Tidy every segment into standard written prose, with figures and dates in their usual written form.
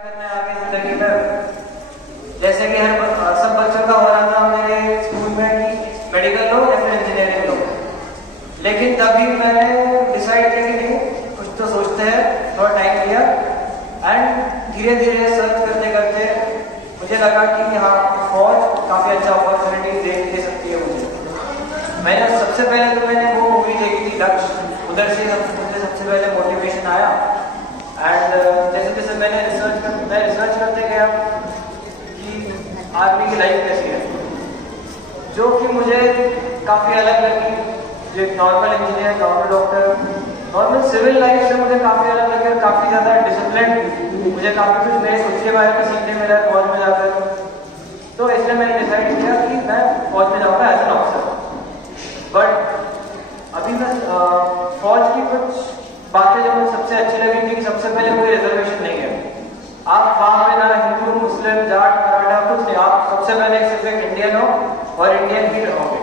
करना है आगे जिंदगी में। जैसे कि हर सब बच्चों का हो रहा था मेरे स्कूल में कि मेडिकल लो या फिर इंजीनियरिंग लो, लेकिन तभी मैंने डिसाइड किया कि नहीं, कुछ तो सोचते हैं। थोड़ा टाइम लिया एंड धीरे धीरे सर्च करते करते मुझे लगा कि हाँ, फौज काफ़ी अच्छा अपॉर्चुनिटी दे सकती है मुझे। मैंने सबसे पहले तो मैंने वो मूवी देखी थी लक्ष्य, उधर से मुझे सबसे पहले मोटिवेशन आया। एंड जैसे जैसे मैं रिसर्च करते गया कि आर्मी की लाइफ कैसी है, जो कि मुझे काफ़ी अलग लगी। जो एक normal engineer, normal doctor, normal civil life से मुझे काफ़ी अलग लगी और काफ़ी ज़्यादा डिसिप्लिन। मुझे काफ़ी कुछ मेरे खुद के बारे में सीखने मिला फौज में जाकर। तो इसलिए मैंने डिसाइड किया कि मैं फौज में जाऊँगा एज एन ऑफिसर। बट अभी मैं फौज की कुछ बातें जो मुझे सबसे अच्छी लगी थी कि सबसे पहले कोई रिजर्वेशन नहीं है। आप वहाँ पे ना हिंदू, मुस्लिम, जाट, मराठा कुछ नहीं, आप सबसे पहले सिर्फ एक इंडियन हो और इंडियन ही रहोगे।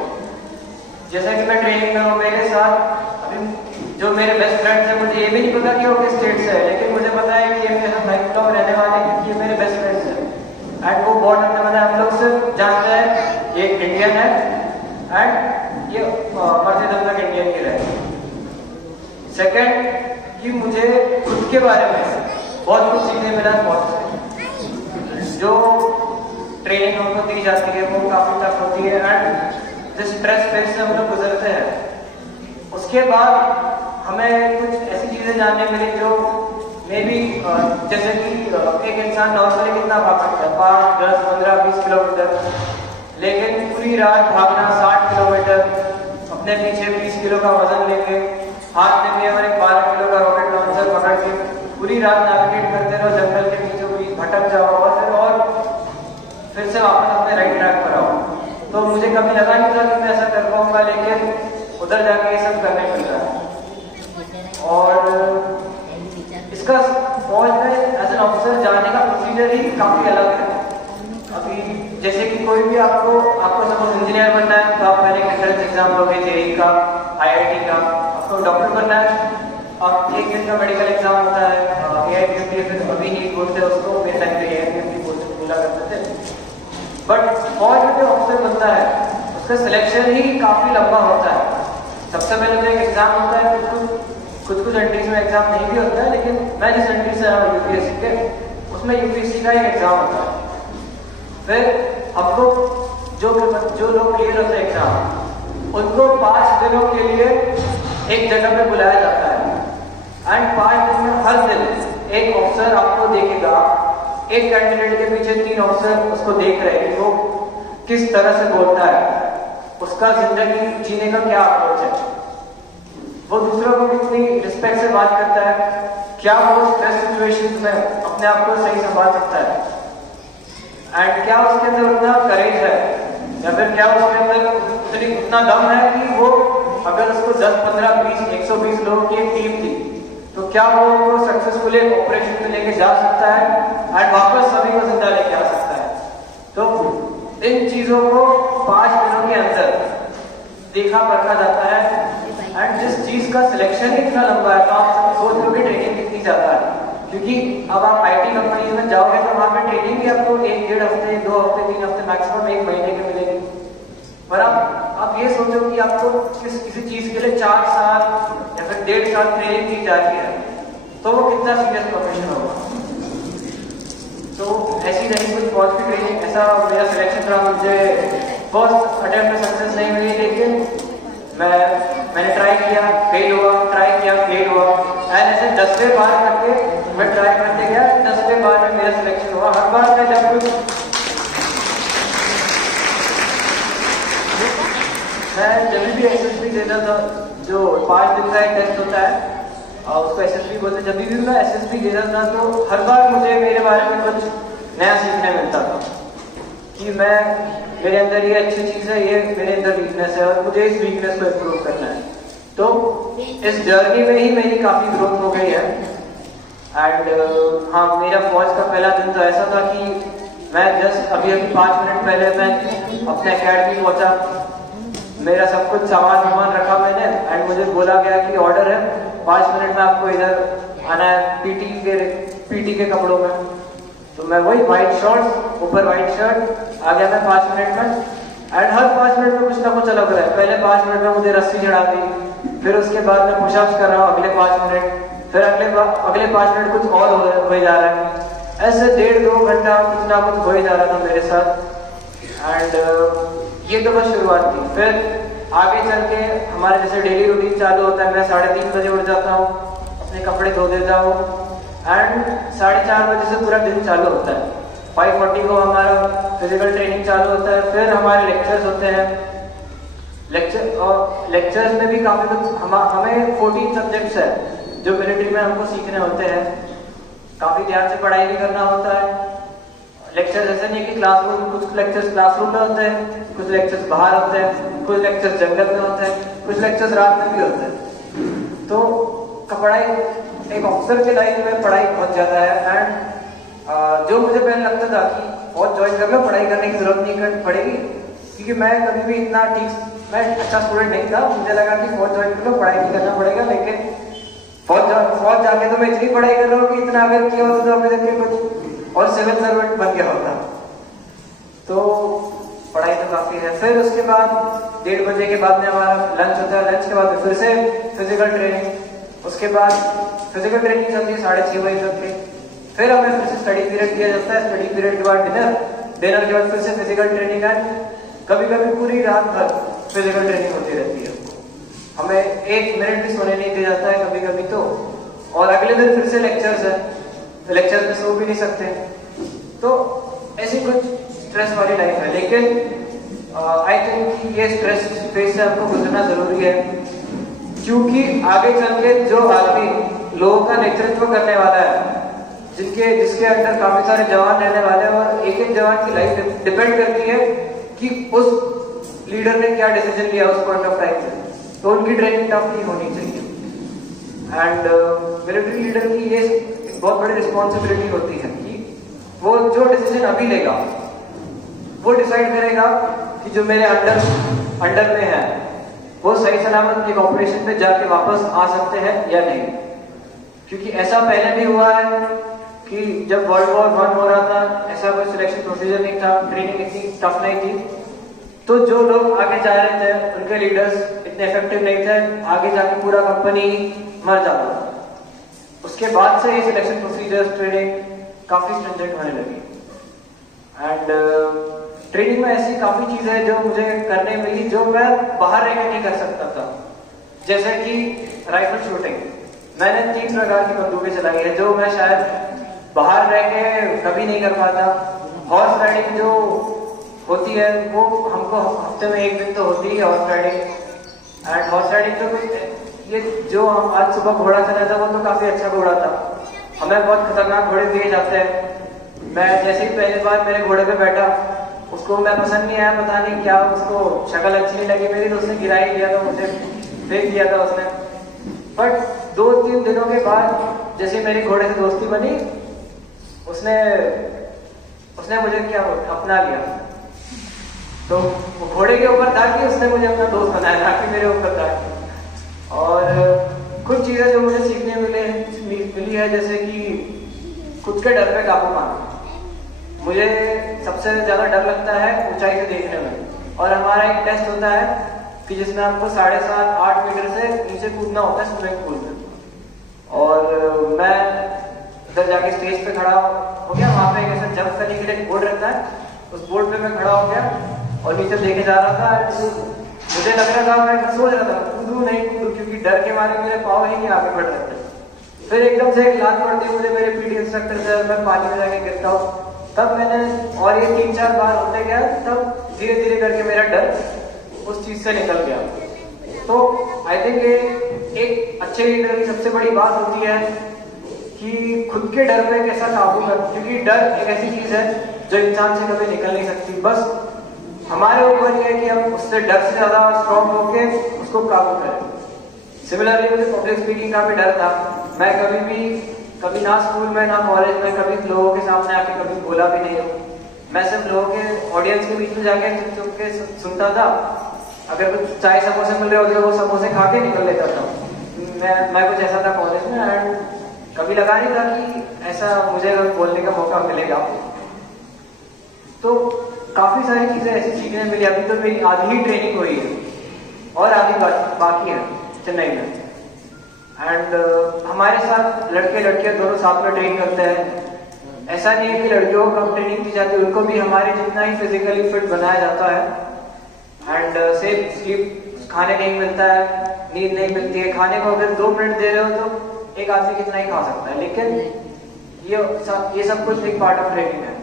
जैसा कि मैं ट्रेनिंग में हूँ, मेरे साथ अभी जो मेरे बेस्ट फ्रेंड्स हैं, मुझे ये भी नहीं पता कि वो किस स्टेट से है, लेकिन मुझे पता है कि ये मेरे साथ बैंगलोर रहने वाले हैं क्योंकि ये मेरे बेस्ट फ्रेंड्स हैं। एंड वो बहुत हमने बताया, हम लोग सिर्फ जानते हैं ये इंडियन है एंड ये मरते दम तक इंडियन ही रहे। सेकेंड कि मुझे खुद के बारे में बहुत कुछ सीखने मिला फौज से। जो ट्रेनिंग हमको दी जाती है वो काफ़ी टफ होती है एंड जिस स्ट्रेस फेस से हम लोग गुजरते हैं, उसके बाद हमें कुछ ऐसी चीज़ें जानने मिली जो मे बी जैसे कि एक इंसान नॉर्मली कितना भाग सकता है, 5, 10, 15, 20 किलोमीटर, लेकिन पूरी रात भागना 60 किलोमीटर, अपने पीछे 20 किलो का वजन लेके, हाथ में भी हमारे 12 किलो का रॉकेट लॉन्चर पकड़ के पूरी रात नेविगेट करते रहो, जंगल के बीचों बीच भटक जाओ और फिर से वापस अपने राइट ट्रैक पर आओ। तो मुझे कभी लगा नहीं था कि मैं ऐसा कर पाऊंगा, लेकिन उधर जाके ये सब करने मिल रहा है। और इसका फौज में एज एन ऑफिसर जाने का प्रोसीजर ही काफ़ी अलग है। अभी जैसे कि कोई भी आपको सपोज इंजीनियर बनना है तो आप पहले एंट्रेंस एग्जाम दोगे, जेईई का, आईआईटी का। आपको डॉक्टर बनना है, अब 1 दिन का मेडिकल एग्जाम होता है, एआईपीएफटी, फिर अभी नहीं बोलते उसको, मेरे टाइम पे एआईपीएफटी बोला करते थे। बट फौज में जो ऑफिसर बनता है उसका सिलेक्शन ही काफ़ी लंबा होता है। सबसे पहले तो एक एग्जाम होता है, कुछ एंट्रीज में एग्जाम नहीं भी होता है, लेकिन मैं जिस एंट्री से आया यूपीएससी के, उसमें यूपीएससी का एक एग्जाम होता है। फिर हमको जो लोग क्लियर होते हैं एग्जाम, उनको 5 दिनों के लिए एक जगह पे बुलाया जाता है एंड 5 दिन में हर दिन एक ऑफिसर आपको देखेगा। एक कैंडिडेट के पीछे 3 ऑफिसर उसको देख रहे हैं कि वो किस तरह से बोलता है, उसका जिंदगी जीने का क्या अप्रोच है, वो दूसरों को कितनी रिस्पेक्ट से बात करता है, क्या वो स्ट्रेस सिचुएशन में अपने आप को सही संभाल सकता है, एंड क्या उसके अंदर उतना करेज है या फिर क्या उसके अंदर उतना दम है कि वो अगर उसको 10, 15, 20, 120 लोगों की एक टीम थी तो क्या वो उनको सक्सेसफुली ऑपरेशन में लेके जा सकता है एंड वापस सभी को जिंदा लेके आ सकता है। तो इन चीजों को 5 दिनों के अंदर देखा परखा जाता है एंड जिस चीज का सिलेक्शन ही इतना लंबा है तो आप सोच लो कि ट्रेनिंग कितनी ज्यादा है। क्योंकि अब आप आईटी कंपनी में जाओगे तो वहाँ पे ट्रेनिंग भी आपको 1-1.5 हफ्ते, 2 हफ्ते, 3 हफ्ते, मैक्सिमम 1 महीने की मिलेगी। पर आप ये सोचो कि आपको किसी चीज के लिए 4 साल या फिर 1.5 साल ट्रेनिंग दी जा रही है, तो वो कितना सीरियस प्रोफेशन होगा। तो ऐसी नहीं कुछ फौज की ट्रेनिंग, ऐसा मेरा सिलेक्शन रहा, मुझे फर्स्ट अटेम्प्ट में सक्सेस नहीं मिली, लेकिन मैंने ट्राई किया, फेल हुआ, ट्राई किया, फेल हुआ एंड ऐसे 10वें बार करके मैं ट्राई करते गया। 10वें बार में मेरा सिलेक्शन हुआ। हर बार मैं जब कुछ भी एसएसबी देता था, जो 5 दिन का एक टेस्ट होता है उसको एसएसबी बोलते, जब भी मैं एसएसबी देता था तो हर बार मुझे मेरे बारे में कुछ नया सीखने मिलता था कि मेरे अंदर ये अच्छी चीज़ है, ये मेरे अंदर वीकनेस है और मुझे इस वीकनेस को इम्प्रूव करना है। तो इस जर्नी में ही मेरी काफ़ी ग्रोथ हो गई है। एंड हाँ, मेरा फौज का पहला दिन तो ऐसा था कि मैं जस्ट अभी 5 मिनट पहले मैं अपने अकेडमी पहुंचा, मेरा सब कुछ सामान रखा मैंने एंड मुझे बोला गया कि ऑर्डर है 5 मिनट में आपको इधर आना है पीटी के कपड़ों में। तो मैं वही व्हाइट शॉर्ट्स ऊपर व्हाइट शर्ट आ गया मैं 5 मिनट में। एंड हर 5 मिनट में कुछ ना कुछ अलग हो रहा है। पहले 5 मिनट में मुझे रस्सी चढ़ा दी, फिर उसके बाद मैं पुशअप्स कर रहा हूँ अगले 5 मिनट, फिर अगले 5 मिनट कुछ और हो जा रहा है। ऐसे 1.5-2 घंटा कुछ ना कुछ हो ही जा रहा था मेरे साथ। एंड ये तो बस शुरुआत थी। फिर आगे चल के हमारे जैसे डेली रूटीन चालू होता है। मैं 3:30 बजे उठ जाता हूँ, अपने कपड़े धो देता हूँ एंड 4:30 बजे से पूरा दिन चालू होता है। 5:40 को हमारा फिजिकल ट्रेनिंग चालू होता है। फिर हमारे लेक्चर्स होते हैं। लेक्चर्स में भी काफ़ी कुछ हमें 14 सब्जेक्ट्स है जो मिलिट्री में हमको सीखने होते हैं। काफ़ी ध्यान से पढ़ाई भी करना होता है। लेक्चर्स ऐसे नहीं कि क्लासरूम, कुछ लेक्चर्स क्लासरूम में होते हैं, कुछ लेक्चर्स बाहर होते हैं, कुछ लेक्चर्स जंगल में होते हैं, कुछ लेक्चर्स रात में भी होते हैं। तो पढ़ाई एक ऑफिसर के लाइफ में पढ़ाई बहुत ज़्यादा है। एंड जो मुझे पहले लगता था कि फौज ज्वाइन कर लो, पढ़ाई करने की जरूरत नहीं पड़ेगी, क्योंकि मैं कभी भी इतना मैं अच्छा स्टूडेंट नहीं था। मुझे लगा कि फौज ज्वाइन कर लो, पढ़ाई नहीं करना पड़ेगा। लेकिन फौज जाके तो मैं इतनी पढ़ाई कर रहा हूँ कि इतना अगर किया होता तो अभी तक के कुछ और सिविल सर्वेंट बन गया होता। तो पढ़ाई तो काफी है। फिर उसके बाद 1:30 बजे के बाद में हमारा लंच होता है। लंच के बाद फिर से फिजिकल ट्रेनिंग, उसके बाद फिजिकल ट्रेनिंग चलती है 6:30 बजे तक के। फिर हमें फिर से स्टडी पीरियड दिया जाता है। स्टडी पीरियड के बाद डिनर के बाद फिर से फिजिकल ट्रेनिंग है। कभी कभी पूरी रात भर फिजिकल ट्रेनिंग होती रहती है। हमें 1 मिनट भी सोने नहीं दिया जाता है कभी कभी तो। और अगले दिन फिर से लेक्चर्स है। लेक्चर में सो भी नहीं सकते। तो ऐसी कुछ स्ट्रेस वाली लाइफ है। लेकिन आई थिंक कि ये स्ट्रेस फेज से आपको गुजरना जरूरी है, क्योंकि आगे चल के जो आदमी लोगों का नेतृत्व करने वाला है, जिसके अंदर काफी सारे जवान रहने वाले हैं, और एक एक जवान की लाइफ डिपेंड करती है कि उस लीडर ने क्या डिसीजन लिया उस पॉइंट ऑफ टाइम से। तो उनकी ट्रेनिंग टफ नहीं होनी चाहिए। एंड मिलिट्री लीडर की ये बहुत बड़ी रिस्पॉन्सिबिलिटी होती है कि वो जो डिसीजन अभी लेगा वो डिसाइड करेगा कि जो मेरे अंडर में है वो सही सलामत एक ऑपरेशन पे जाके वापस आ सकते हैं या नहीं। क्योंकि ऐसा पहले भी हुआ है कि जब वर्ल्ड वॉर 1 हो रहा था, ऐसा कोई सिलेक्शन प्रोसीजर नहीं था, ट्रेनिंग इतनी टफ नहीं थी, तो जो लोग आगे जा रहे थे उनके लीडर्स इतने इफेक्टिव नहीं थे, आगे जाके पूरा कंपनी मर जाता था। उसके बाद से ये सिलेक्शन प्रोसीजर्स ट्रेनिंग काफी स्ट्रिंजेंट होने लगी। एंड ट्रेनिंग में ऐसी काफी चीजें हैं जो मुझे करने मिली जो मैं बाहर रह के नहीं कर सकता था। जैसे कि राइफल शूटिंग, मैंने 3 प्रकार की बंदूकें चलाई है जो मैं शायद बाहर रह के कभी नहीं कर पाता। हॉर्स राइडिंग जो होती है वो हमको हफ्ते में 1 दिन तो होती है horse riding. And horse riding तो ये जो हम आज सुबह घोड़ा चला था वो तो काफी अच्छा घोड़ा था। हमें बहुत खतरनाक घोड़े दिए जाते हैं। मैं जैसे ही पहली बार मेरे घोड़े पे बैठा, उसको मैं पसंद नहीं आया, पता नहीं क्या उसको शक्ल अच्छी नहीं लगी मेरी, तो उसने गिरा ही दिया था, मुझे फेंक दिया था उसने। बट 2-3 दिनों के बाद जैसे मेरी घोड़े से दोस्ती बनी, उसने मुझे क्या अपना लिया। तो वो घोड़े के ऊपर था कि उसने मुझे अपना दोस्त बनाया था कि मेरे ऊपर था। और कुछ चीजें जो मुझे सीखने मिली है, जैसे कि खुद के डर पे काबू पाना। मुझे सबसे ज्यादा डर लगता है ऊंचाई से देखने में। और हमारा एक टेस्ट होता है कि जिसमें आपको 7.5-8 मीटर से नीचे कूदना होता है स्विमिंग पूल में। और मैं उधर जाके स्टेज पे खड़ा हो गया। वहां पे एक ऐसा जंप करने के लिए एक बोर्ड रहता है, उस बोर्ड पे मैं खड़ा हो गया और नीचे देखे जा रहा था। मुझे लग रहा था, मैं सोच रहा था कूदू नहीं कूदू, क्योंकि डर के मारे मेरे पाँव ही नहीं आगे बढ़ रहे थे। फिर एकदम से एक लात पड़ती मुझे मेरे पीटी इंस्ट्रक्टर से, मैं पानी में जाके गिरता हूँ। तब मैंने, और ये 3-4 बार होते गया, तब धीरे धीरे करके मेरा डर उस चीज से निकल गया। तो आई थिंक ये एक अच्छे लीडर की सबसे बड़ी बात होती है कि खुद के डर पे कैसा काबू कर, क्योंकि डर एक ऐसी चीज है जो इंसान से कभी निकल नहीं सकती। बस हमारे ऊपर ये है कि हम उससे डर से ज्यादा स्ट्रॉन्ग होके उसको काबू करें। सिमिलरली मुझे पब्लिक स्पीकिंग का भी डर था। मैं कभी ना स्कूल में ना कॉलेज में कभी लोगों के सामने आके कभी बोला भी नहीं हूँ। मैं सिर्फ लोगों के ऑडियंस के बीच में जाके चुप के सुनता था। अगर कुछ चाय समोसे मिल रहे होते वो समोसे खा के निकल लेता था। मैं कुछ ऐसा था कॉलेज में। एंड कभी लगा नहीं था कि ऐसा मुझे बोलने का मौका मिलेगा। तो काफी सारी चीजें ऐसी सीखने मिली। अभी तो मेरी आधी ही ट्रेनिंग हुई है और आधी बाकी है चेन्नई में। एंड हमारे साथ लड़के लड़कियां दोनों साथ में ट्रेन करते हैं। ऐसा नहीं है कि लड़कियों को कम ट्रेनिंग दी जाती है, उनको भी हमारे जितना ही फिजिकली फिट बनाया जाता है। एंड सेफ स्लीप, खाने नहीं मिलता है, नींद नहीं मिलती है। खाने को अगर 2 मिनट दे रहे हो तो एक आदमी कितना ही खा सकता है, लेकिन ये सब कुछ एक पार्ट ऑफ ट्रेनिंग है।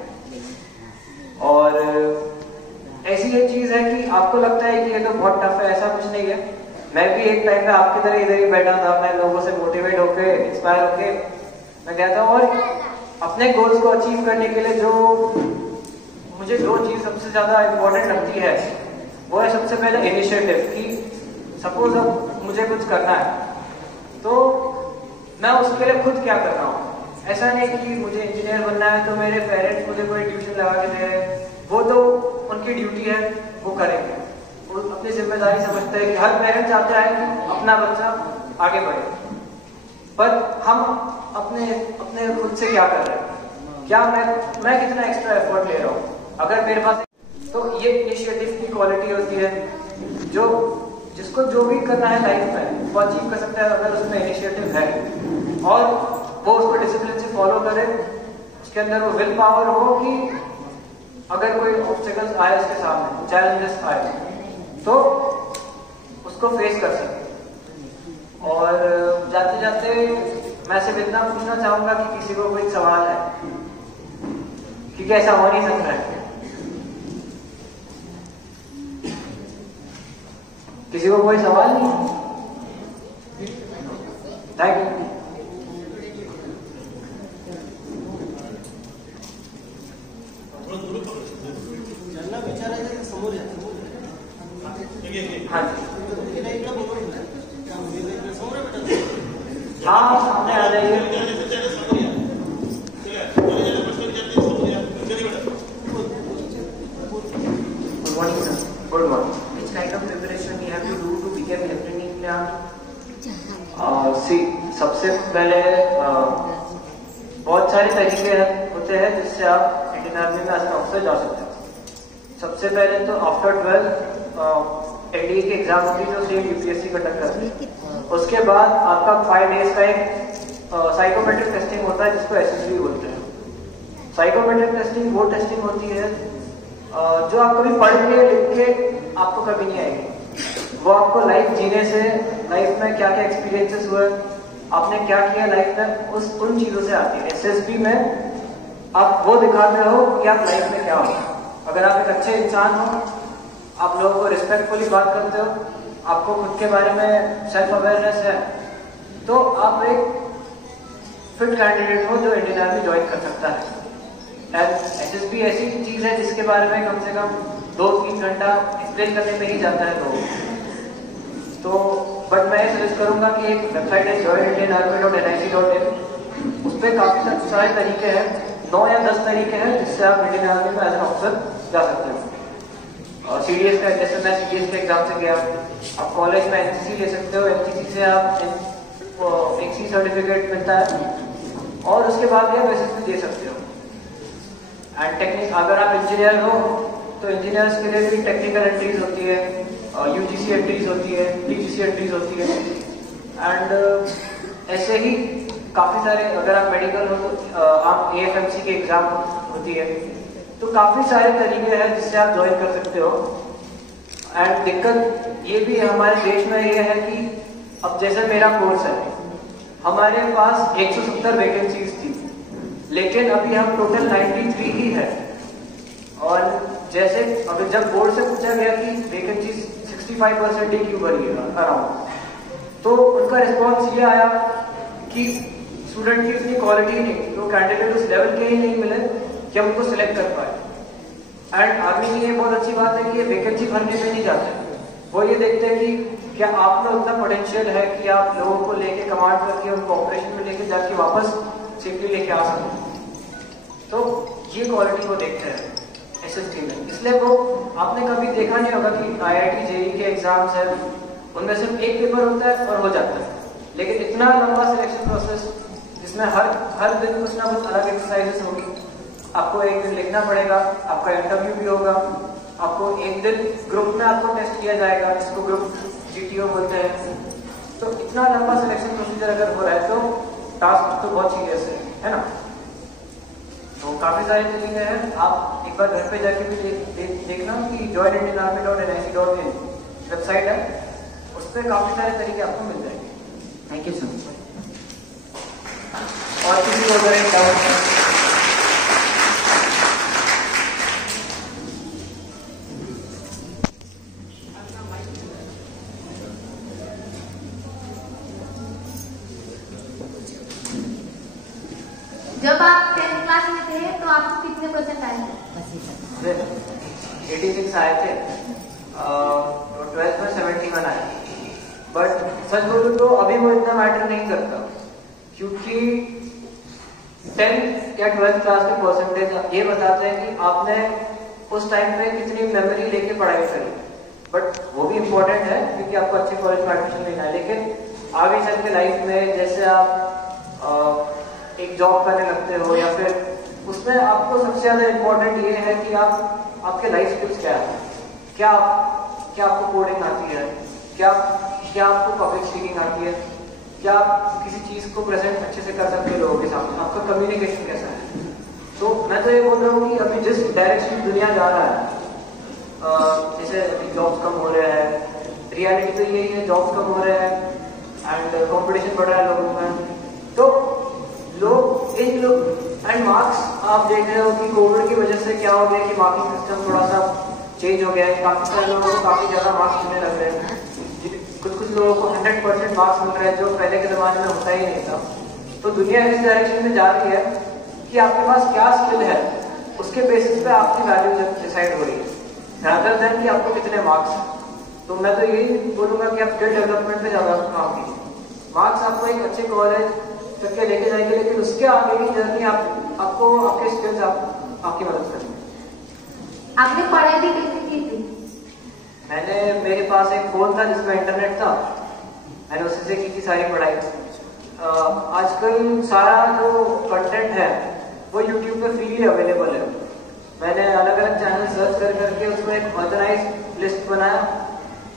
और ऐसी एक चीज है कि आपको लगता है कि ये तो बहुत टफ है, ऐसा कुछ नहीं है। मैं भी एक टाइम पे आपकी तरह इधर ही बैठा था, मैं लोगों से मोटिवेट होके, इंस्पायर होके मैं कहता हूँ। और अपने गोल्स को अचीव करने के लिए मुझे 2 चीज सबसे ज्यादा इंपॉर्टेंट लगती है, वो है सबसे पहले इनिशिएटिव। कि सपोज अब मुझे कुछ करना है तो मैं उसके लिए खुद क्या कर रहा हूँ। ऐसा नहीं कि मुझे इंजीनियर बनना है तो मेरे पेरेंट्स मुझे कोई ट्यूशन लगा के दे रहे हैं, वो तो उनकी ड्यूटी है, वो करेंगे। वो अपनी जिम्मेदारी समझते हैं कि हर पेरेंट्स चाहता है कि अपना बच्चा आगे बढ़े। पर हम अपने खुद से क्या कर रहे हैं, क्या मैं कितना एक्स्ट्रा एफर्ट ले रहा हूँ। अगर मेरे पास, तो ये इनिशिएटिव की क्वालिटी होती है जो जिसको जो भी करना है लाइफ में वो अचीव कर सकता है अगर उसमें इनिशिएटिव है और वो उसको डिसिप्लिन से फॉलो करे। उसके अंदर वो विल पावर हो कि अगर कोई ऑब्स्टिकल्स आए उसके सामने, चैलेंजेस आए, तो उसको फेस कर सके। और जाते जाते मैं सिर्फ इतना पूछना चाहूंगा कि किसी को कोई सवाल है, क्योंकि ऐसा हो नहीं सकता है। किसी को कोई सवाल नहीं? Thank you. हाँ, सामने आ जाइए। Good morning sir. Good morning. Which kind of preparation we have to do to become lieutenant in the army? See, सबसे पहले बहुत सारे तरीके होते हैं जिससे आप इंडियन आर्मी में एज एन ऑफिसर जा सकते हैं। सबसे पहले तो आफ्टर 12 एनडीए की एग्जाम होती है जो सेम यूपीएससी कंडक्ट करती है। उसके बाद आपका 5 डेज का एक साइकोमेट्रिक टेस्टिंग होता है जिसको एसएसबी बोलते हैं। साइकोमेट्रिक टेस्टिंग वो टेस्टिंग होती है जो आप कभी पढ़ के लिख के आपको कभी नहीं आएगी। वो आपको लाइफ जीने से, लाइफ में क्या क्या एक्सपीरियंसेस हुए, आपने क्या किया लाइफ में, उन चीजों से आती है। एसएसबी में आप वो दिखाते हो कि आप लाइफ में क्या हो। अगर आप एक अच्छे इंसान हो, आप लोगों को रिस्पेक्टफुली बात करते हो, आपको खुद के बारे में सेल्फ अवेयरनेस है, तो आप एक फिट कैंडिडेट हो जो इंडियन आर्मी ज्वाइन कर सकता है। एसएसबी ऐसी चीज है जिसके बारे में कम से कम 2-3 घंटा एक्सप्लेन करने में ही जाता है तो बट मैं सजेस्ट करूंगा कि एक वेबसाइट है joinindianarmy.nic.in, उस पर काफी सारे तरीके हैं, 9 या 10 तरीके हैं जिससे आप इंडियन आर्मी में एज एन ऑफिसर जा सकते हो। और सीडीएस का, जैसे मैं सीडीएस के एग्जाम से गया, आप कॉलेज में एनसीसी ले सकते हो, एनसीसी से आप एक सी सर्टिफिकेट मिलता है और उसके बाद भी आप एसएसबी दे सकते हो। एंड टेक्निक, अगर आप इंजीनियर हो तो इंजीनियर्स के लिए भी टेक्निकल एंट्रीज होती है, यूजीसी एंट्रीज होती है, टीजीसी एंट्रीज होती है। एंड ऐसे ही काफी सारे, अगर आप मेडिकल हो तो आप एएफएमसी के एग्जाम होती है। तो काफी सारे तरीके हैं जिससे आप ज्वाइन कर सकते हो। एंड दिक्कत ये भी हमारे देश में ये है कि अब जैसे मेरा कोर्स है, हमारे पास 170 वैकेंसीज थी, लेकिन अभी हम टोटल 93 ही है। और जैसे अगर जब बोर्ड से पूछा गया कि वैकेंसी 65% ही क्यों बढ़ी है अराउंड, तो उनका रिस्पॉन्स ये आया कि स्टूडेंट की इतनी क्वालिटी नहीं, तो कैंडिडेट उस लेवल के ही नहीं मिले कि हम उनको सिलेक्ट कर पाए। एंड आर्मी की ये बहुत अच्छी बात है कि ये वैकेंसी भरने में नहीं जाते, वो ये देखते हैं कि क्या आप में उतना पोटेंशियल है कि आप लोगों को लेके कमांड करके उनको ऑपरेशन में लेके जाके वापस सेफ्टी लेके आ सकें। तो ये क्वालिटी को देखते हैं एसएसबी में। इसलिए वो आपने कभी देखा नहीं होगा कि आईआईटी जेईई के एग्जाम्स हैं, उनमें सिर्फ एक पेपर होता है और हो जाता है, लेकिन इतना लंबा सिलेक्शन प्रोसेस जिसमें हर दिन कुछ ना कुछ अलग एक्सरसाइजेस होगी। आपको एक दिन लिखना पड़ेगा, आपका इंटरव्यू भी होगा, आपको एक दिन ग्रुप में आपको टेस्ट किया जाएगा जिसको ग्रुप GTO बोलते हैं। तो इतना लंबा सिलेक्शन प्रोसीजर अगर हो रहा है तो टास्क तो बहुत सीरियस है ना। तो काफी सारे तरीके हैं, आप एक बार घर पे जाके भी देखना कि joinindianarmy.nic.in वेबसाइट है, उस पर काफी सारे तरीके आपको मिल जाएंगे। Thank you sir. और किसी को अगर डाउट है जब आप 10th क्लास में थे तो आपको कितने % आए थे? 86 आए थे, 12th में 71 आए। बट सच बोलूं तो अभी वो इतना मैटर नहीं करता, क्योंकि 10th या 12th क्लास के परसेंटेज ये बताते हैं कि आपने उस टाइम पे कितनी मेमोरी लेके पढ़ाई करी। बट वो भी इम्पोर्टेंट है क्योंकि आपको अच्छे कॉलेज में एडमिशन लेना है, लेकिन आगे चल के लाइफ में जैसे आप एक जॉब करने लगते हो या फिर उसमें आपको सबसे ज्यादा इम्पोर्टेंट ये है कि आपके लाइफ स्किल्स क्या है, क्या आपको कोडिंग आती है, क्या आपको पब्लिक स्पीकिंग आती है, क्या आप किसी चीज को प्रेजेंट अच्छे से कर सकते हो लोगों के सामने, आपका कम्युनिकेशन कैसा है। तो मैं तो ये बोल रहा हूँ कि अभी जिस डायरेक्शन दुनिया जा रहा है, जैसे जॉब्स कम हो रहे हैं, रियलिटी तो यही है, जॉब्स कम हो रहे हैं एंड कॉम्पिटिशन बढ़ रहा है लोगों में। तो एंड मार्क्स आप देख रहे हो कि कोविड की वजह से क्या हो गया कि मार्किंग सिस्टम थोड़ा सा चेंज हो गया है, काफी सारे लोगों को काफी ज्यादा मार्क्स मिलने लग रहे हैं, कुछ लोगों को 100% मार्क्स मिल रहे हैं जो पहले के जमाने में होता ही नहीं था। तो दुनिया इस डायरेक्शन में जा रही है कि आपके पास क्या स्किल है उसके बेसिस पे आपकी वैल्यू डिसाइड हो रही है, रादर देन कि आपको कितने मार्क्स हैं। तो मैं तो यही बोलूंगा कि आप स्किल डेवलपमेंट पे ज्यादा काम कीजिए। मार्क्स आपको एक अच्छे कॉलेज करके लेके जाएंगे, लेकिन उसके आगे की जर्नी आपको आपके स्किल्स आपकी मदद करेंगे। आपने पढ़ाई भी कैसे की थी? मेरे पास एक फोन था जिसमें इंटरनेट था, मैंने उसी से की थी सारी पढ़ाई। आजकल सारा जो कंटेंट है वो यूट्यूब पे फ्रीली अवेलेबल है। मैंने अलग अलग चैनल सर्च करके उसमें एक ऑर्गेनाइज लिस्ट बनाया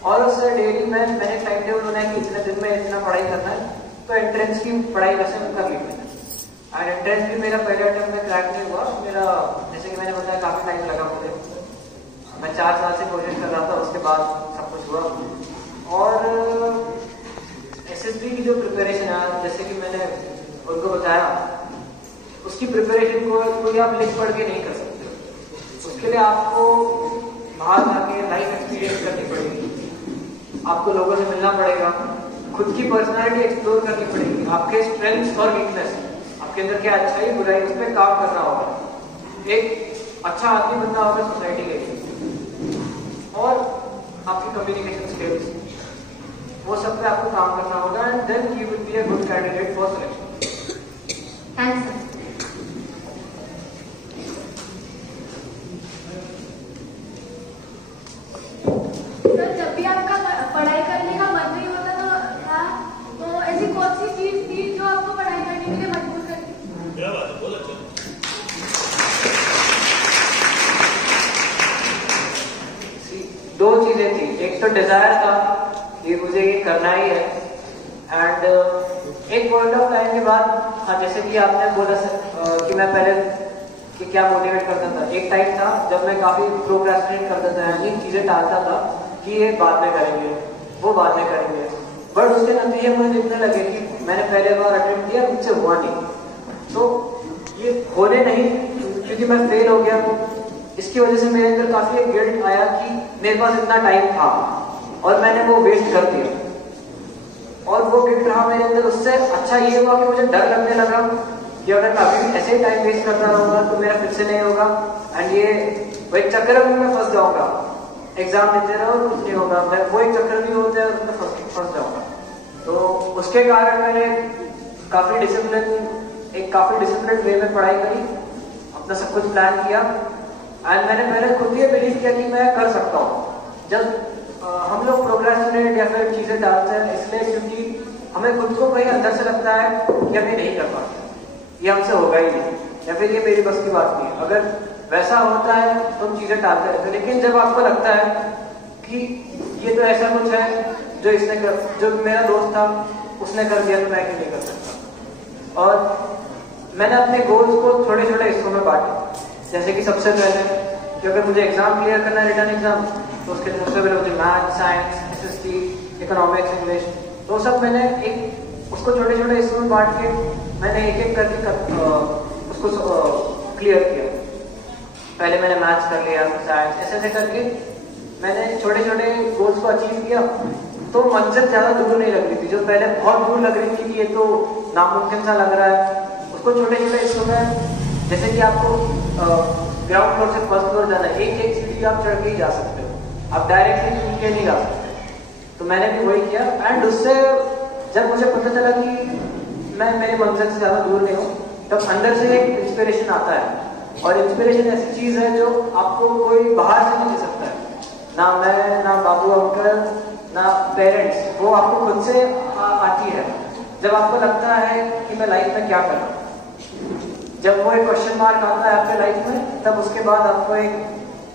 और उससे डेली मैंने टाइम टेबल बनाया कि इतने दिन में इतना पढ़ाई करना है। तो एंट्रेंस की पढ़ाई वैसे मैं कर ली मैंने, एंड एंट्रेंस भी मेरा पहले अटेम्प्ट में क्रैक नहीं हुआ। मेरा जैसे कि मैंने बताया काफी टाइम लगा मुझे, मैं 4 साल से कोशिश कर रहा था, उसके बाद सब कुछ हुआ। और SSB की जो प्रिपरेशन है, जैसे कि मैंने उनको बताया, उसकी प्रिपरेशन को कोई आप लिख पढ़ के नहीं कर सकते। उसके लिए आपको बाहर जाके लाइफ एक्सपीरियंस करनी पड़ेगी, आपको लोगों से मिलना पड़ेगा, खुद की पर्सनालिटी एक्सप्लोर करनी पड़ेगी, आपके स्ट्रेंथ्स और वीकनेस, आपके अंदर क्या अच्छाई बुराई, उस पर काम करना होगा, एक अच्छा आदमी बनना होगा सोसाइटी के लिए, और आपकी कम्युनिकेशन स्किल्स, वो सब पे आपको काम करना होगा, and then you will be a good candidate for selection. Thanks. जब भी आपका पढ़ाई करने का मन नहीं होता था तो ऐसी कौन सी चीज थी जो आपको पढ़ाई करने के लिए मजबूर करती? दो चीजें थी, एक तो डिजायर था कि मुझे ये करना ही है, एंड एक पॉइंट ऑफ टाइम के बाद, हाँ जैसे कि आपने बोला कि मैं पहले कि क्या मोटिवेट करता था, एक टाइम था जब मैं काफी प्रोक्रेस्टिनेट करता था, यानी चीजें टालता था कि ये बाद में करेंगे, वो बाद में करेंगे, बट उसके नतीजे मुझे दिखने लगे कि मैंने पहले बार अटेम्प्ट किया, मुझसे हुआ नहीं, तो ये होने नहीं क्योंकि मैं फेल हो गया। इसकी वजह से मेरे अंदर काफी एक गिल्ट आया कि मेरे पास इतना टाइम था और मैंने वो वेस्ट कर दिया, और वो गिल्ट रहा मेरे अंदर। उससे अच्छा ये हुआ कि मुझे डर लगने लगा कि अगर मैं अभी भी ऐसे ही टाइम वेस्ट करता रहूंगा तो मेरा फिर से नहीं होगा, एंड ये वो एक चक्कर में मैं फंस जाऊंगा, एग्जाम देते रहो कुछ नहीं होगा, मैं वो एक चक्कर भी होता है उसमें फंस जाऊंगा। तो उसके कारण मैंने काफी डिसिप्लिन वे में पढ़ाई करी, अपना सब कुछ प्लान किया, एंड मैंने पहले खुद ये बिलीव किया कि मैं कर सकता हूँ। जब हम लोग प्रोक्रेस्टिनेट या फिर चीजें डालते हैं इसलिए क्योंकि हमें खुद को कहीं अंदर से लगता है कि हम ये नहीं कर पाते, ये हमसे होगा ही नहीं, या फिर ये मेरी बस की बात नहीं है। अगर वैसा होता है तो हम चीजें टालते रहते हैं, लेकिन जब आपको लगता है कि ये तो ऐसा कुछ है जो इसने जो मेरा दोस्त था उसने कर दिया तो मैं क्यों नहीं कर सकता। और मैंने अपने गोल्स को छोटे छोटे हिस्सों में बांटा। जैसे कि सबसे पहले कि अगर मुझे एग्जाम क्लियर करना है, रिटर्न एग्जाम, तो उसके लिए सबसे पहले मुझे math, science, SST, economics, English, तो सब मैंने एक उसको छोटे छोटे हिस्सों में बांट के मैंने एक एक करके उसको क्लियर किया। पहले मैंने मैथ्स कर लिया, साइंस, ऐसे ऐसे करके मैंने छोटे छोटे गोल्स को अचीव किया। तो मंजिल ज्यादा दूर नहीं लग रही थी। जो पहले बहुत दूर लग रही थी कि ये तो नामुमकिन सा लग रहा है, उसको छोटे छोटे हिस्सों में, जैसे कि आपको ग्राउंड फ्लोर से फर्स्ट फ्लोर जाना है, एक एक सीढ़ी आप चढ़ के ही जा सकते हो, आप डायरेक्टली कूद के नहीं जा सकते। तो मैंने भी वही किया। एंड उससे जब मुझे पता चला कि मैं मेरे मंजिल से ज्यादा दूर नहीं हूँ, तब अंदर से एक इंस्पिरेशन आता है। और इंस्पिरेशन ऐसी चीज है जो आपको कोई बाहर से नहीं दे सकता है, ना मैं, ना बाबू अंकल, ना पेरेंट्स, वो आपको खुद से आती है। जब आपको लगता है कि मैं लाइफ में क्या करूं, जब वो एक क्वेश्चन मार्क आता है आपके लाइफ में, तब उसके बाद आपको एक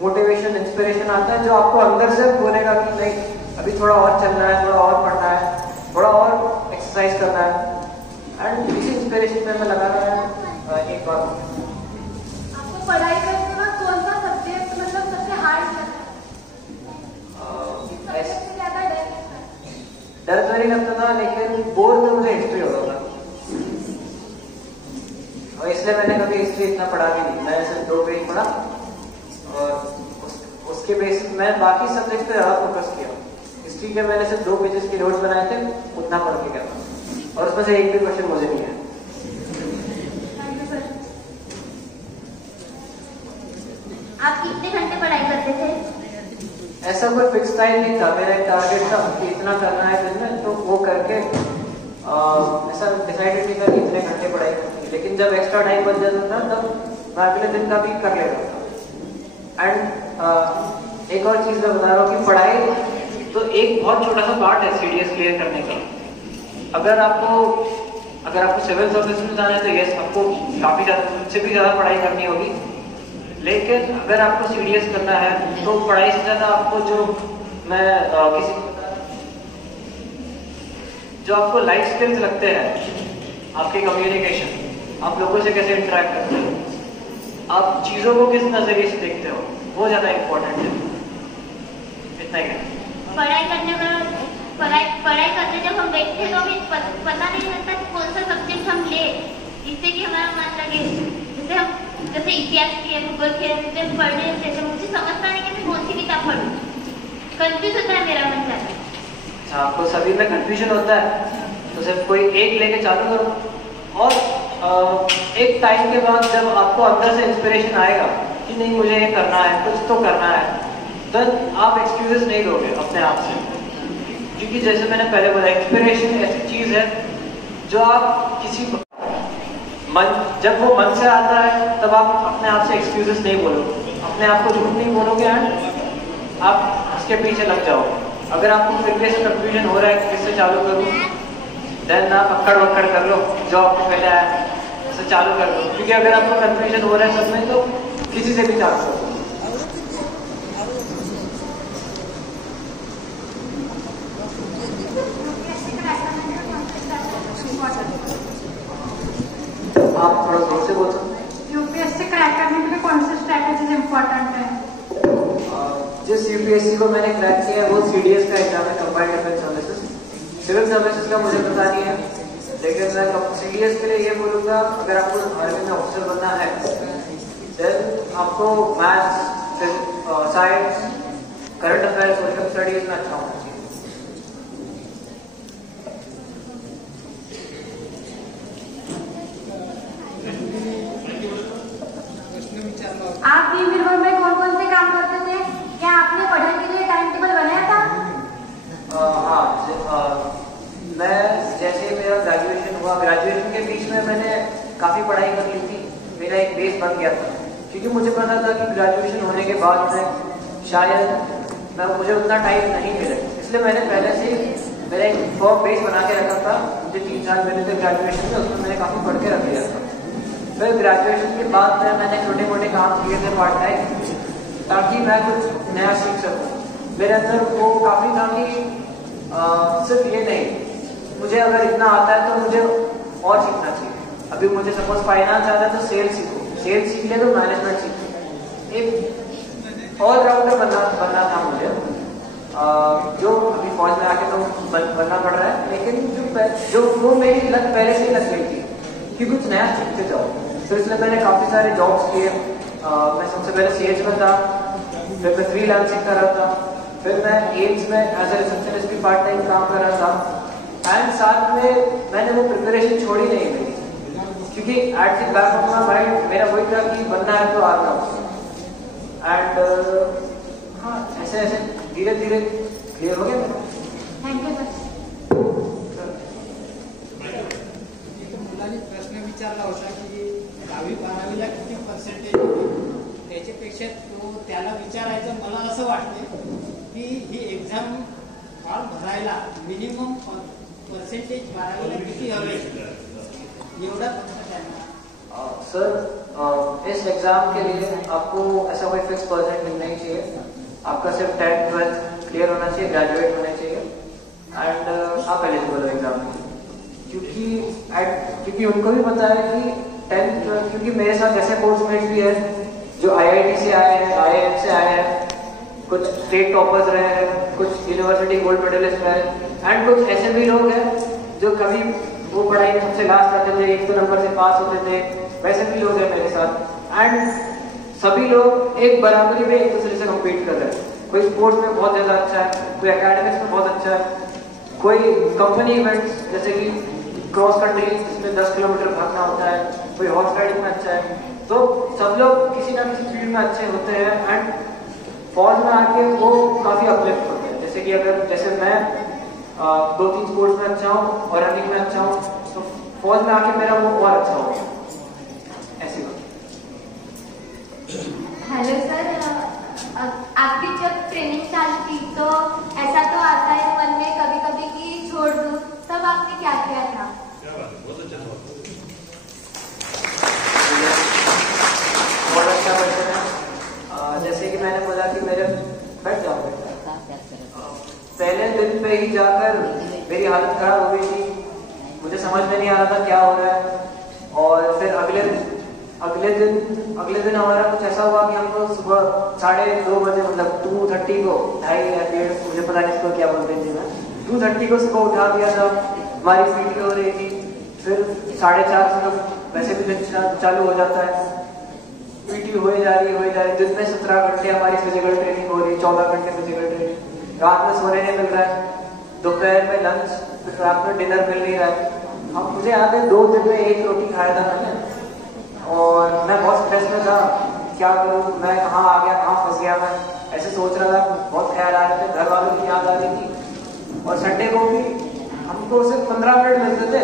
मोटिवेशन, इंस्पिरेशन आता है जो आपको अंदर से बोलेगा कि नहीं, अभी थोड़ा और चलना है, थोड़ा और पढ़ना है, थोड़ा और एक्सरसाइज करना है। एंड इसी इंस्पिरेशन पे मैं लगा रहा है। एक बार आपको पढ़ाई करते वक्त कौन सा सब्जेक्ट मतलब सबसे हार्ड लगता है? सबसे ज्यादा डर तो नहीं लगता था, लेकिन बोर तो मुझे हिस्ट्री होता था, और इसलिए मैंने कभी हिस्ट्री इतना पढ़ा भी नहीं। मैंने सिर्फ 2 पेज पढ़ा और उसके बेसिस मैं बाकी सब्जेक्ट पे ज्यादा फोकस किया। हिस्ट्री के मैंने सिर्फ 2 पेजेस के नोट्स बनाए थे, उतना पढ़ के गया था, और उसमें से एक भी क्वेश्चन मुझे नहीं है। आप कितने घंटे पढ़ाई करते थे? ऐसा कोई फिक्स टाइम नहीं था, मेरा एक टारगेट था कि इतना करना है दिन में, तो वो करके ऐसा डिसाइडेड नहीं था कि इतने घंटे पढ़ाई करनी है। लेकिन जब एक्स्ट्रा टाइम बच जाता था तब मैं अगले दिन का भी कर लेता था। एंड एक और चीज मैं बता रहा हूँ कि पढ़ाई तो एक बहुत छोटा सा पार्ट है CDS क्लियर करने का। अगर आपको सिविल सर्विस में जाना है तो यस, आपको काफी ज्यादा, उससे भी ज्यादा पढ़ाई करनी होगी। लेकिन अगर आपको CDS करना है तो पढ़ाई से ज्यादा आपको जो आपको लाइफ स्किल्स लगते हैं, आपके कम्युनिकेशन, आप लोगों से कैसे इंटरेक्ट करते हो, आप चीजों को किस नजरिए से देखते हो, वो ज्यादा इम्पोर्टेंट है। इतना ही है। पढ़ाई करते जब हम बैठते तो हमें पता नहीं लगता कि कौन सा सब्जेक्ट हम ले, जिससे कि हमारा मन लगे। जैसे इतिहास की भूगोल की जब पढ़ने जैसे मुझे समझता नहीं कि मैं कौन सी किताब पढ़ूं, कंफ्यूज होता है मेरा मन ज्यादा। आपको सभी में कंफ्यूजन होता है, तो सिर्फ कोई एक लेके चालू करो, और एक टाइम के बाद जब आपको अंदर से इंस्पिरेशन आएगा कि नहीं मुझे ये करना है, कुछ तो करना है, तो आप एक्सक्यूजेस नहीं दोगे अपने आप से। क्योंकि जैसे मैंने पहले बोला, इंस्पिरेशन ऐसी चीज है जो आप किसी जब वो मन से आता है तब आप अपने आप से एक्सक्यूजेस नहीं बोलोगे, अपने आप को झूठ नहीं बोलोगे, एंड आप उसके पीछे लग जाओगे। अगर आपको फिर भी ऐसा कंफ्यूजन हो रहा है कि किससे चालू करूँ, देन आप अक्कड़ वक्कड़ कर लो, जो आपको पहले आया उसे चालू कर लो। क्योंकि अगर आपको कंफ्यूजन हो रहा है सब में, तो किसी से भी चालू करो। आप थोड़ा जोर से बोल सकते हैं। यूपीएससी क्रैक करने के लिए कौन सी स्ट्रैटेजीज इंपॉर्टेंट है? जिस यूपीएससी को मैंने क्रैक किया है वो CDS का एग्जाम है, combined defence services. Civil services का मुझे पता नहीं है, लेकिन मैं CDS के लिए ये बोलूंगा, अगर आपको आर्मी में ऑफिसर बनना है, देन आपको maths, science, current affairs, social studies में अच्छा होना चाहिए। आप बीबीर में कौन से काम करते थे? क्या आपने पढ़ाई के लिए टाइम टेबल बनाया था? मैं जैसे मेरा ग्रेजुएशन हुआ, ग्रेजुएशन के बीच में मैंने काफी पढ़ाई कर ली थी, मेरा एक बेस बन गया था। क्योंकि मुझे पता था कि ग्रेजुएशन होने के बाद में शायद मुझे उतना टाइम नहीं मिले, इसलिए मैंने पहले से मेरा एक फॉर्म बेस बना के रखा था। मुझे 3 साल मिले थे ग्रेजुएशन में, उसमें मैंने काफी पढ़ के रख लिया था। फिर ग्रेजुएशन के बाद मैंने छोटे मोटे काम किए थे पार्ट टाइम, ताकि मैं कुछ नया सीख सकूं। मेरे अंदर वो काफ़ी था कि सिर्फ ये नहीं, मुझे अगर इतना आता है तो मुझे और सीखना चाहिए। अभी मुझे सपोज फाइनेंस आता है तो सेल्स सीखो, सेल्स सीख ले तो मैनेजमेंट सीखो। एक ऑलराउंडर बनना था मुझे, जो अभी फौज में आके तो बनना पड़ रहा है, लेकिन जो वो मेरी लत पहले से ही लग गई थी कि कुछ नया सीखते जाओ। तो इसलिए मैंने काफ़ी सारे जॉब्स किए। मैं सबसे पहले सेल्स में था, फिर मैं फ्रीलांसिंग कर रहा था, फिर मैं एम्स में एज ए रिसेप्शनिस्ट भी पार्ट टाइम काम कर रहा था। एंड साथ में मैंने वो प्रिपरेशन छोड़ी नहीं मेरी, क्योंकि at the back of my mind मेरा वही था कि बनना है तो आता हूँ। एंड हाँ, ऐसे ऐसे धीरे धीरे क्लियर हो गया। Thank you sir. मुलांनी प्रश्न विचारला होता की 10वी-12वीला किती पर्सेंटेज होते, त्याच्यापेक्षा तो त्याला विचारायचं मला असं वाटते की ही एक्झाम फॉर्म भरायला मिनिमम पर्सेंटेज 12वीला किती हवे एवढा फक्त त्यांना। सर इस एग्जाम के लिए आपको ऐसा कोई फिक्स परसेंटेज नहीं चाहिए, आपका सिर्फ 10th 12th क्लियर होना चाहिए, ग्रेजुएट होना चाहिए एंड आप एलिजिबल हो एग्जाम में। क्योंकि उनको भी पता है कि 10th 12th, क्योंकि मेरे साथ ऐसे कोर्समेट्स भी है जो IIT से आए हैं, IIM से आए हैं, कुछ स्टेट टॉपर्स रहे हैं, कुछ यूनिवर्सिटी गोल्ड मेडलिस्ट रहे हैं, एंड कुछ ऐसे भी लोग हैं जो कभी वो पढ़ाई में सबसे लास्ट आते थे, 100 नंबर से पास होते थे, वैसे भी लोग हैं मेरे साथ। एंड सभी लोग एक बराबरी में एक दूसरे से कम्पीट कर रहे हैं। कोई स्पोर्ट्स में बहुत ज़्यादा अच्छा है, कोई एकेडमिक्स में बहुत अच्छा है, कोई कंपनी इवेंट्स जैसे कि क्रॉस कंट्री जिसमें 10 किलोमीटर भागना होता है, कोई हॉर्स राइडिंग में अच्छा है। तो सब लोग किसी ना किसी फील्ड में अच्छे होते हैं एंड फौज में आके वो काफ़ी अपलिफ्ट होते हैं। जैसे मैं 2-3 स्पोर्ट्स में अच्छा हूँ और रनिंग में अच्छा हूँ, तो फौज में आके मेरा वो और अच्छा होगा, ऐसी बात। हेलो सर, आपकी जब ट्रेनिंग चालू थी तो ऐसा तो आता है मन में कभी कभी कि छोड़ दूं, तब आपने क्या किया था? बहुत अच्छा क्वेश्चन है। जैसे कि मैंने बोला कि मेरे बैठ जाओ, पहले दिन पे ही जाकर मेरी हालत खराब हो गई थी, मुझे समझ में नहीं आ रहा था क्या हो रहा है। और फिर अगले दिन हमारा कुछ ऐसा हुआ कि हमको सुबह 2:30 बजे, मतलब 2:30 को, 2:30 या 1:30, मुझे पता नहीं इसको क्या बोलते हैं जी, मैं 2:30 को सुबह उठा दिया था। हमारी पीटी हो रही थी, फिर 4:30 से वैसे भी दिन चालू हो जाता है, पीटी हो जा रही। दिन में 17 घंटे हमारी फिजिकल ट्रेनिंग हो रही, 14 घंटे फिजिकल ट्रेनिंग, रात में सोने नहीं मिल रहा है, दोपहर में लंच, फिर रात में डिनर मिल नहीं रहा है। अब मुझे याद है 2 दिन में 1 रोटी खाया था मैंने, और मैं बहुत स्ट्रेस में था, क्या करूँ, मैं कहाँ आ गया, कहाँ फंस गया, मैं ऐसे सोच रहा था। बहुत ख्याल आ रहे थे, घर वालों की याद आ रही थी। और संडे को भी हमको सिर्फ 15 मिनट मिलते थे,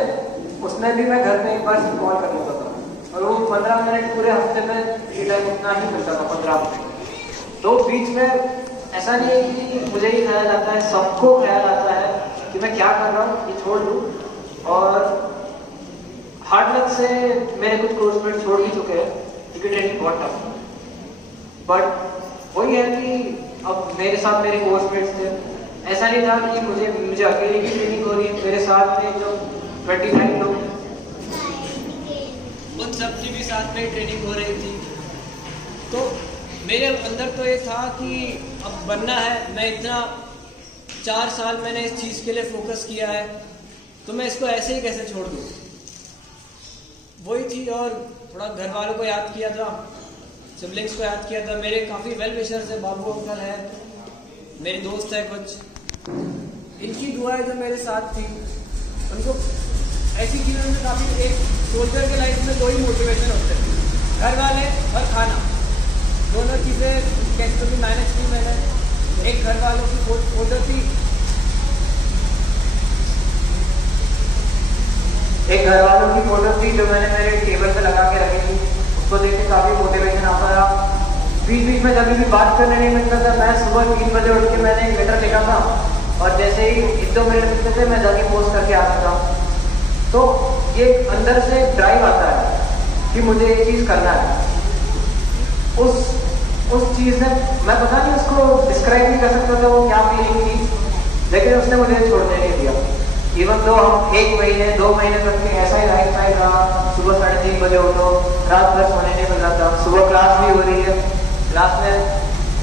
उसमें भी मैं घर में एक बार सिर्फ कॉल कर लेता था, और वो 15 मिनट पूरे हफ्ते में फ्री टाइम उतना ही मिलता था, 15 मिनट। तो बीच में ऐसा नहीं है कि मुझे ही ख्याल आता है, सबको ख्याल आता है कि मैं क्या कर रहा हूँ, ये छोड़ दूँ। और हार्ड लक से मेरे कुछ कोर्समेट छोड़ भी चुके हैं, क्योंकि ट्रेनिंग बहुत टफ है। बट वही है कि अब मेरे साथ मेरे कोर्समेट्स थे, ऐसा नहीं था कि मुझे अकेले की ट्रेनिंग हो रही है, मेरे साथ में जो 29 लोग उन सब की भी साथ में ट्रेनिंग हो रही थी। तो मेरे अंदर तो ये था कि अब बनना है, मैं इतना 4 साल मैंने इस चीज़ के लिए फोकस किया है, तो मैं इसको ऐसे ही कैसे छोड़ दूँ, वही थी। और थोड़ा घर वालों को याद किया था, सिबलिंग्स को याद किया था। मेरे काफ़ी वेल विशर्स है, बाबू अंकल है, मेरे दोस्त है कुछ, इनकी दुआएं जो मेरे साथ थी, उनको ऐसी चीज़ों में काफ़ी, एक सोल्जर के लाइफ में 2 ही मोटिवेशन होते हैं, घर वाले और खाना। दोनों चीज़ें कैसे भी मैनेज की मैंने। एक घर वालों की फोटो थी, जो मैंने मेरे टेबल पे लगा के रखी थी, उसको देख के काफ़ी मोटिवेशन आता था। बीच में जब भी बात करने नहीं मिलता था, मैं सुबह 3 बजे उठ के मैंने एक लेटर लिखा था, और जैसे ही 1-2 मिनट मिलते थे मैं जाके पोस्ट करके आता था। तो ये अंदर से ड्राइव आता है कि मुझे ये चीज़ करना है, उस चीज़ ने, मैं पता नहीं उसको डिस्क्राइब नहीं कर सकता था वो क्या फीलिंग थी, लेकिन उसने मुझे छोड़ने नहीं दिया। इवन तो हम 1 महीने 2 महीने तक के ऐसा ही लाइफ स्टाइल रहा, सुबह 3:30 बजे उठो, रात भर सोने नहीं मिल रहा था, सुबह क्लास भी हो रही है,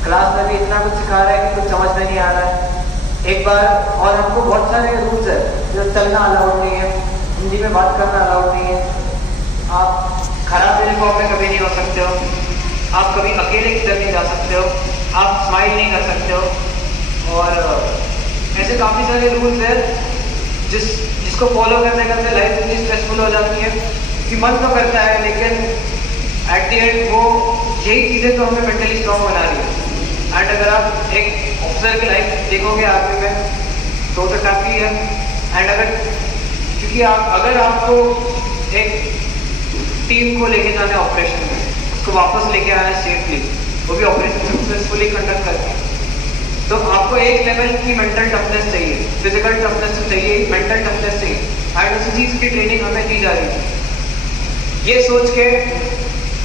क्लास में भी इतना कुछ सिखा रहा है कि कुछ समझ में नहीं आ रहा है। एक बार और हमको बहुत सारे रूल्स है, जैसे चलना अलाउड नहीं है, हिंदी में बात करना अलाउड नहीं है, आप खराब यूनिफॉर्म में कभी नहीं हो सकते हो, आप कभी अकेले किधर नहीं जा सकते हो, आप स्माइल नहीं कर सकते हो, और ऐसे काफ़ी सारे रूल्स हैं जिसको फॉलो करने करते लाइफ इतनी स्ट्रेसफुल हो जाती है कि मन तो करता है, लेकिन एट द एंड वो यही चीज़ें तो हमें मेंटली स्ट्रॉन्ग बना रही है। एंड अगर आप एक ऑफिसर की लाइफ देखोगे आर्मी में तो काफ़ी है। एंड क्योंकि अगर आपको एक टीम को लेके जाना है ऑपरेशन में, उसको वापस लेके आना है सेफली, वो भी ऑपरेशन सक्सेसफुली कंडक्ट करके, तो आपको एक लेवल की मेंटल टफनेस चाहिए, फिजिकल टफनेस तो चाहिए, मेंटल टफनेस चाहिए। एंड उसी चीज़ की ट्रेनिंग हमें दी जा रही है, ये सोच के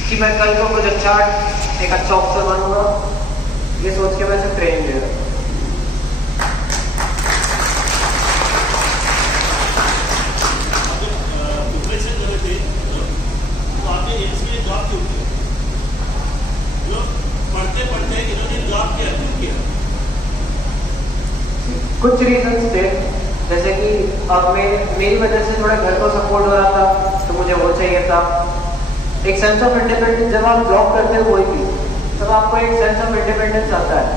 कि मैं कल को कुछ अच्छा एक अच्छा ऑफिसर बनूंगा, ये सोच के मैं सिर्फ ट्रेनिंग दे रहा हूँ। कुछ रीजंस थे, जैसे कि अब मेरी वजह से थोड़ा घर को सपोर्ट हो रहा था, तो मुझे वो चाहिए था। एक सेंस ऑफ इंडिपेंडेंस, जब आप जॉब करते हो कोई भी, तब आपको एक सेंस ऑफ इंडिपेंडेंस आता है।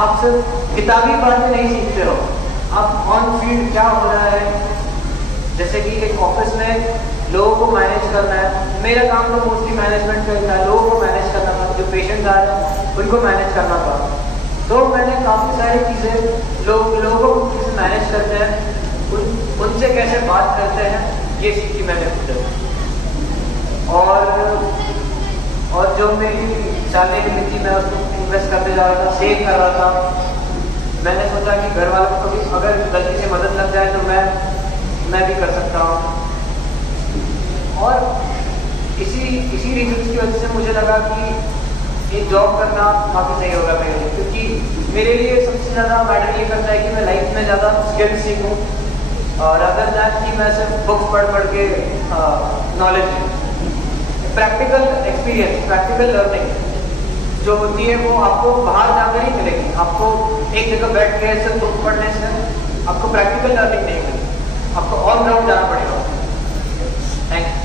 आप सिर्फ किताबी बातें नहीं सीखते हो, आप ऑन फील्ड क्या हो रहा है, जैसे कि एक ऑफिस में लोगों को मैनेज करना है, मेरा काम तो मोस्टली मैनेजमेंट का था, लोगों को मैनेज करना था, जो पेशेंट्स आ रहे हैं उनको मैनेज करना था। तो मैंने काफ़ी सारी चीज़ें लोगों को कैसे मैनेज करते हैं, उनसे कैसे बात करते हैं, ये सीखी मैंने खुद। और जो मेरी सैलरी थी मैं उसको इन्वेस्ट करते जा रहा था, सेव कर रहा था। मैंने सोचा कि घर वालों को भी अगर गलती से मदद लग जाए तो मैं भी कर सकता हूँ। और इसी रीजन की वजह से मुझे लगा कि ये जॉब करना काफ़ी सही होगा मेरे लिए, क्योंकि मेरे लिए सबसे ज़्यादा मैटर ये करता है कि मैं लाइफ में ज़्यादा स्किल्स सीखूँ, अदर दैट कि मैं सिर्फ बुक्स पढ़ के knowledge, practical experience, practical learning जो होती है वो आपको बाहर जाकर ही मिलेगी। आपको एक जगह बैठ के सिर्फ बुक्स पढ़ने से आपको प्रैक्टिकल लर्निंग नहीं मिलेगी, आपको ऑन ग्राउंड जाना पड़ेगा। Thank you.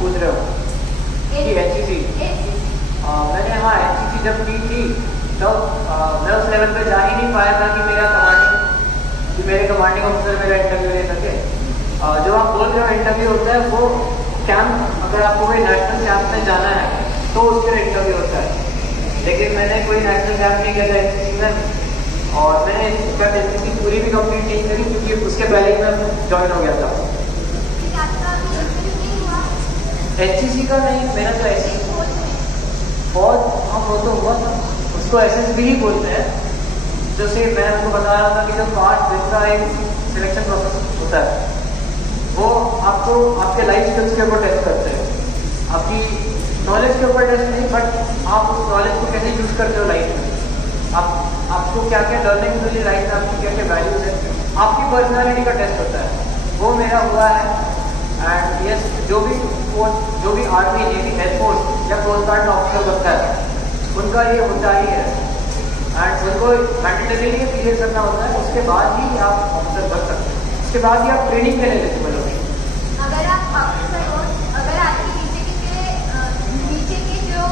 पूछ रहे हो कि एचसीसी, मैंने हाँ एचसीसी जब की थी तो मैं उस लेवल पे जा ही नहीं पाया था कि मेरे कमांडिंग ऑफिसर मेरा इंटरव्यू ले सके। जो आप बोल रहे हो इंटरव्यू होता है वो कैंप, अगर आपको कोई नेशनल कैंप में जाना है तो उसके लिए इंटरव्यू होता है, लेकिन मैंने कोई नेशनल कैंप नहीं किया था एचसीसी में, और मैंने एचसीसी पूरी भी कंप्लीट नहीं करी क्योंकि उसके पहले ही मैं ज्वाइन हो गया था। एचसीसी का नहीं, मेरा तो एचसीसी बहुत हम वो तो हुआ था, उसको एसएसबी ही बोलते हैं। जैसे मैं आपको बता रहा था कि जो 5 दिन का एक सिलेक्शन प्रोसेस होता है वो आपको आपके लाइफ स्किल्स के ऊपर टेस्ट करते हैं, आपकी नॉलेज के ऊपर टेस्ट नहीं, बट आप उस नॉलेज को कैसे यूज करते हो लाइफ में, आपको क्या क्या लर्निंग मिली लाइफ में, आपकी क्या क्या वैल्यूज है, आपकी पर्सनैलिटी का टेस्ट होता है, वो मेरा हुआ है। एंड यस, जो भी आर्मी, नेवी, एयरफोर्स या कोस्ट गार्ड ऑफिसर बनता है उनका ये होता ही है एंड उनको मैंडेटरी क्लियर करना होता है, उसके बाद ही आप ऑफिसर बन सकते हैं, उसके बाद ही आप ट्रेनिंग के लिए एलिजिबल होंगे। अगर आप ऑफिसर हो, अगर आपके नीचे के जो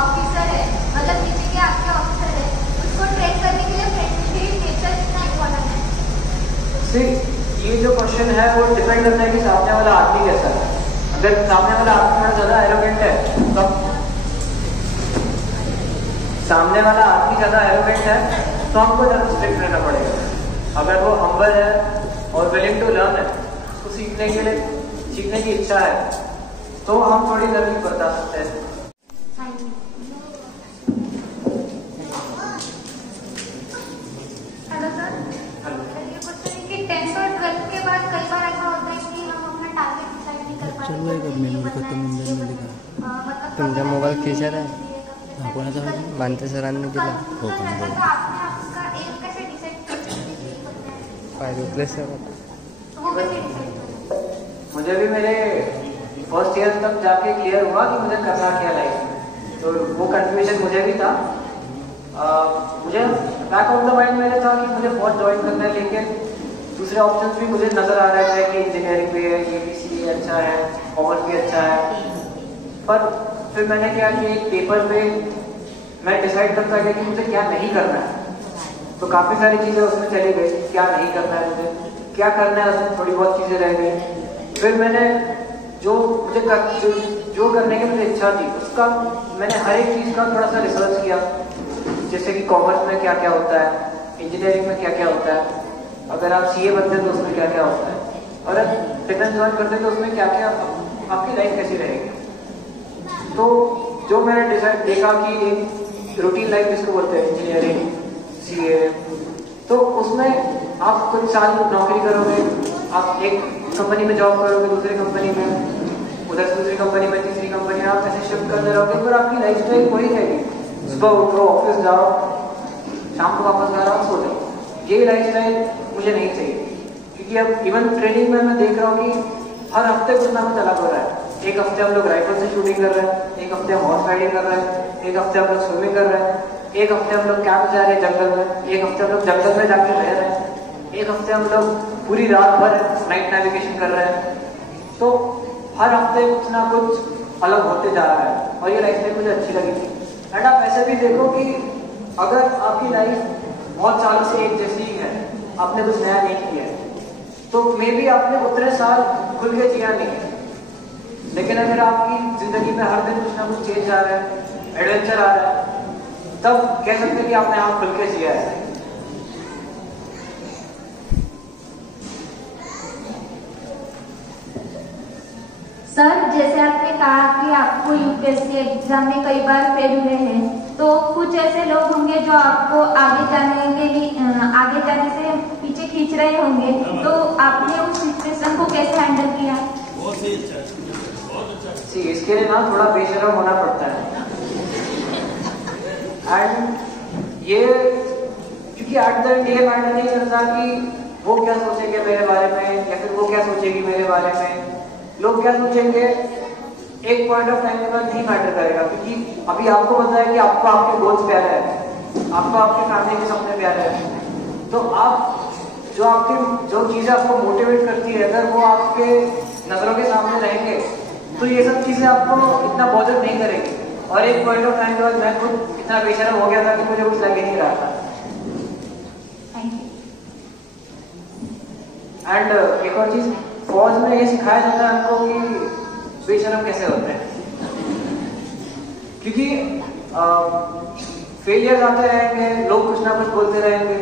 ऑफिसर है, मतलब नीचे के आपके ऑफिसर है, उसको ट्रेन करने के लिए फ्रेंडली नेचर कितना इम्पोर्टेंट है? सिर्फ ये जो क्वेश्चन है वो डिपेंड करता है कि सामने वाला आदमी कैसा है। अगर सामने वाला आदमी थोड़ा ज़्यादा एरोगेंट है तो हमको ज़्यादा स्ट्रिक्ट रहना पड़ेगा। अगर वो हम्बल है और विलिंग टू लर्न है, उसको सीखने की इच्छा है, तो हम थोड़ी नर्मी बता सकते हैं। हेलो सर, ये क्वेश्चन है कि 10th और 12th के बाद कई बार ऐसा होता है कि हम अपना टारगेट डिसाइड नहीं कर पाते। तुमचा मोबाईल खिशात आहे? मानते सरांनी दिला. तो आपने आपका एम कैसे डिसाइड किया? पाहिजे प्लेस तो वो कैसे डिसाइड किया? मुझे भी मेरे फर्स्ट ईयर तक जाके क्लियर हुआ कि मुझे करना क्या लाइफ में, तो वो कंफ्यूजन मुझे भी था। मुझे बैक ऑफ द माइंड मेरे था कि मुझे फौज ज्वाइन करना है, लेकिन दूसरे ऑप्शंस भी मुझे नजर आ रहे थे कि इंजीनियरिंग भी है, ABC अच्छा है, कॉमर्स भी अच्छा है। पर फिर मैंने क्या कि एक पेपर पे मैं डिसाइड करता गया कि मुझे क्या नहीं करना है, तो काफ़ी सारी चीज़ें उसमें चली गई, क्या नहीं करना है मुझे, क्या करना है उसमें थोड़ी बहुत चीज़ें रह गई। फिर मैंने जो करने की मुझे इच्छा थी उसका मैंने हर एक चीज़ का थोड़ा सा रिसर्च किया, जैसे कि कॉमर्स में क्या क्या होता है, इंजीनियरिंग में क्या क्या होता है, अगर आप CA बनते हैं तो उसमें क्या क्या होता है, और अगर डिफेंस ज्वाइन करते हैं तो उसमें क्या क्या आपकी लाइफ कैसी रहेगी। तो जो मैंने डिसाइड देखा कि एक रूटीन लाइफ जिसको बोलते हैं इंजीनियरिंग, CA, तो उसमें आप कुछ साल नौकरी करोगे, आप एक कंपनी में जॉब करोगे, दूसरी कंपनी में, उधर से दूसरी कंपनी में, तीसरी कंपनी में, आप ऐसे शिफ्ट करते रहोगे, पर आपकी लाइफ स्टाइल वही रहेगी। सुबह उठो, ऑफिस जाओ, शाम को वापस घर आओ, सो जाओ। ये लाइफ स्टाइल मुझे नहीं चाहिए, क्योंकि अब इवन ट्रेनिंग में मैं देख रहा हूँ कि हर हफ्ते कुछ ना कुछ अलग हो रहा है। एक हफ्ते हम लोग राइफल से शूटिंग कर रहे हैं, एक हफ्ते हम हॉर्स राइडिंग कर रहे हैं, एक हफ्ते हम लोग स्विमिंग कर रहे हैं, एक हफ्ते हम लोग कैंप जा रहे हैं जंगल में, एक हफ्ते हम लोग जंगल में जाके रह रहे हैं, एक हफ्ते हम लोग पूरी रात भर नाइट नेविगेशन कर रहे हैं। तो हर हफ्ते कुछ ना कुछ अलग होते जा रहा है, और ये लाइफ स्टाइल मुझे अच्छी लगी थी। एंड आप ऐसे भी देखो कि अगर आपकी लाइफ बहुत सालों से एक जैसी ही है, आपने कुछ नया नहीं किया है, तो मे बी आपने उतने साल खुल के जिया नहीं है। लेकिन अगर आपकी जिंदगी में हर दिन कुछ ना कुछ चेंज आ रहा है, एडवेंचर आ रहा है, तब कह सकते हैं कि आपने आप खुल के जिया है। सर, जैसे आपने कहा कि आपको UPSC एग्जाम में कई बार फेल हुए हैं, तो कुछ ऐसे लोग होंगे जो आपको आगे जाने से पीछे खींच रहे होंगे, तो आपने उस सिचुएशन को कैसे हैंडल किया? इसके लिए ना थोड़ा बेशर्म होना पड़ता है। एंड ये क्योंकि एट द एंड ये मैटर नहीं करता कि वो क्या सोचेंगे मेरे बारे में, या फिर वो क्या सोचेगी मेरे बारे में। लोग क्या सोचेंगे एक पॉइंट ऑफ टाइम के बाद नहीं मैटर करेगा, क्योंकि अभी आपको पता है कि आपको आपके गोल्स प्यारे हैं, आपको आपके फैमिली के सपने प्यारे हैं। तो आप जो चीज़ें आपको मोटिवेट करती है, अगर वो आपके नजरों के सामने रहेंगे, तो ये सब चीज़ें आपको इतना बॉदर नहीं करेंगी। और एक पॉइंट ऑफ टाइम के बाद मैं खुद इतना बेशर्म हो गया था कि मुझे कुछ लग ही नहीं रहा था। एंड एक और चीज़, फौज में ये सिखाया जाता है हमको कि बेशर्म कैसे होते हैं, क्योंकि फेलियर आते रहेंगे, लोग कुछ ना कुछ बोलते रहेंगे,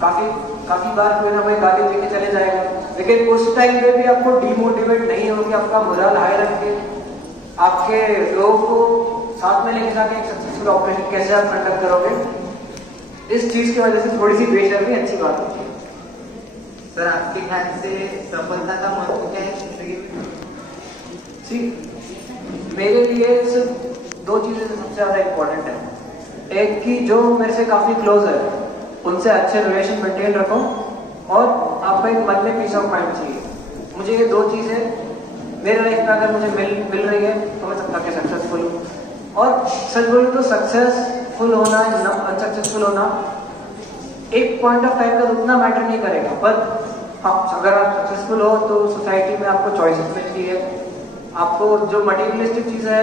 काफी बार कोई ना कोई गाली देके चले जाएगा, लेकिन उस टाइम पे भी आपको डिमोटिवेट नहीं होगी, आपका मोरल हाई रख के आपके लोगों को साथ में लेके जाके एक सक्सेसफुल ऑपरेशन कैसे आप कंडक्ट करोगे, इस चीज की वजह से थोड़ी सी बेशर्मी अच्छी बात होती है। सर, आपके ख्याल से सफलता का महत्व क्या है जिंदगी में? मेरे लिए सिर्फ दो चीजें सबसे ज्यादा इम्पोर्टेंट है। एक कि जो मेरे से काफी क्लोज है उनसे अच्छे रिलेशन मेंटेन रखो, और आपको एक मन में पीस ऑफ माइंड चाहिए। मुझे ये दो चीजें मेरे लाइफ में अगर मुझे मिल रही है तो मैं तब तक सक्सेसफुल हूँ। और सच बोलूँ तो सक्सेस सक्सेसफुल होना या अनसक्सेसफुल होना एक पॉइंट ऑफ टाइम का उतना मैटर नहीं करेगा, पर हाँ अगर आप सक्सेसफुल हो तो सोसाइटी में आपको चॉइसेस मिलती है, आपको जो मटेरियलिस्टिक चीज़ है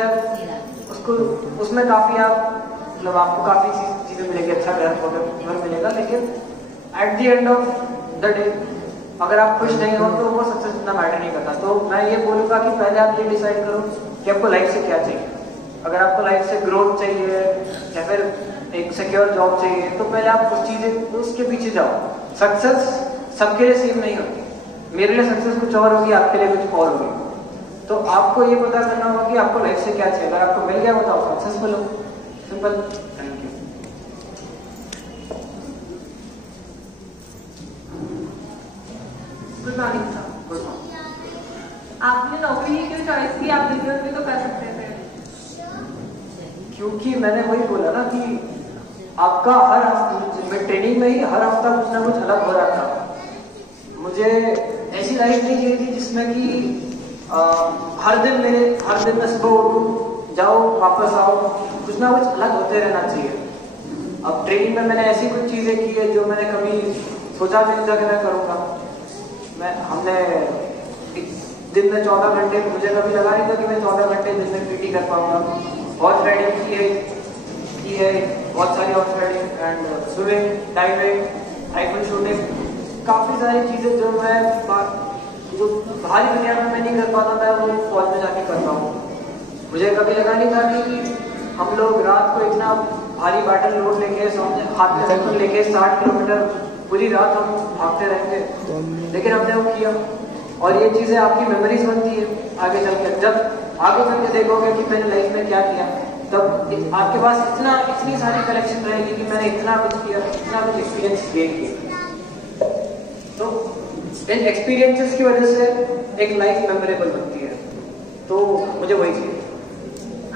उसको उसमें काफ़ी आप मतलब आपको काफ़ी चीज़ें मिलेगी, अच्छा घर मिलेगा, लेकिन at the end of the day अगर आप खुश नहीं हो तो वो सक्सेस इतना मैटर नहीं करता। तो मैं ये बोलूँगा कि पहले आप ये डिसाइड करो कि आपको लाइफ से क्या चाहिए। अगर आपको लाइफ से ग्रोथ चाहिए या फिर एक सिक्योर जॉब चाहिए तो पहले आप उसके पीछे जाओ। सक्सेस सबके लिए सेम नहीं होती, मेरे लिए सक्सेस कुछ और होगी, आपके लिए कुछ और होगी। तो आपको ये पता करना होगा कि आपको लाइफ से क्या चाहिए। अगर आपको मिल गया बताओ सक्सेसफुल हो, simple. Thank you. Good morning sir. Good morning. आपने नौकरी ही क्यों चॉइस की? आप बिजनेस भी तो कर सकते थे। क्योंकि मैंने वही बोला ना कि आपका हर हफ्ते ट्रेनिंग में ही हर हफ्ता कुछ ना कुछ अलग हो रहा था। मुझे ऐसी लाइफ नहीं चाहिए थी जिसमें कि हर दिन मैं सुबह उठूं, जाओ वापस आओ, कुछ ना कुछ अलग होते रहना चाहिए। अब ट्रेनिंग में मैंने ऐसी कुछ चीज़ें की है जो मैंने कभी सोचा भी नहीं था कि मैं करूँगा। हमने दिन में 14 घंटे, मुझे कभी लगा नहीं था कि मैं 14 घंटे दिन में पीटी कर पाऊंगा। हॉर्स राइडिंग की है बहुत सारी horse riding and swimming, diving, rifle shooting, काफ़ी सारी चीज़ें जो बाहरी दुनिया में मैं नहीं कर पाता था वो फौज में जाके कर पाऊँ। मुझे कभी लगा नहीं था कि हम लोग रात को इतना भारी बैटल लोड लेके सामने हाथ में राइफल लेके 60 किलोमीटर पूरी रात हम भागते रहेंगे, लेकिन हमने वो किया। और ये चीज़ें आपकी मेमोरीज बनती है आगे चल के। जब आगे चल के देखोगे कि मैंने लाइफ में क्या किया, तब आपके पास इतनी सारी कलेक्शन रहेगी कि मैंने इतना कुछ किया, इतना कुछ एक्सपीरियंस गेन किया। तो इन एक्सपीरियंसेस की वजह से एक लाइफ मेमोरेबल बनती है। तो मुझे वही चाहिए।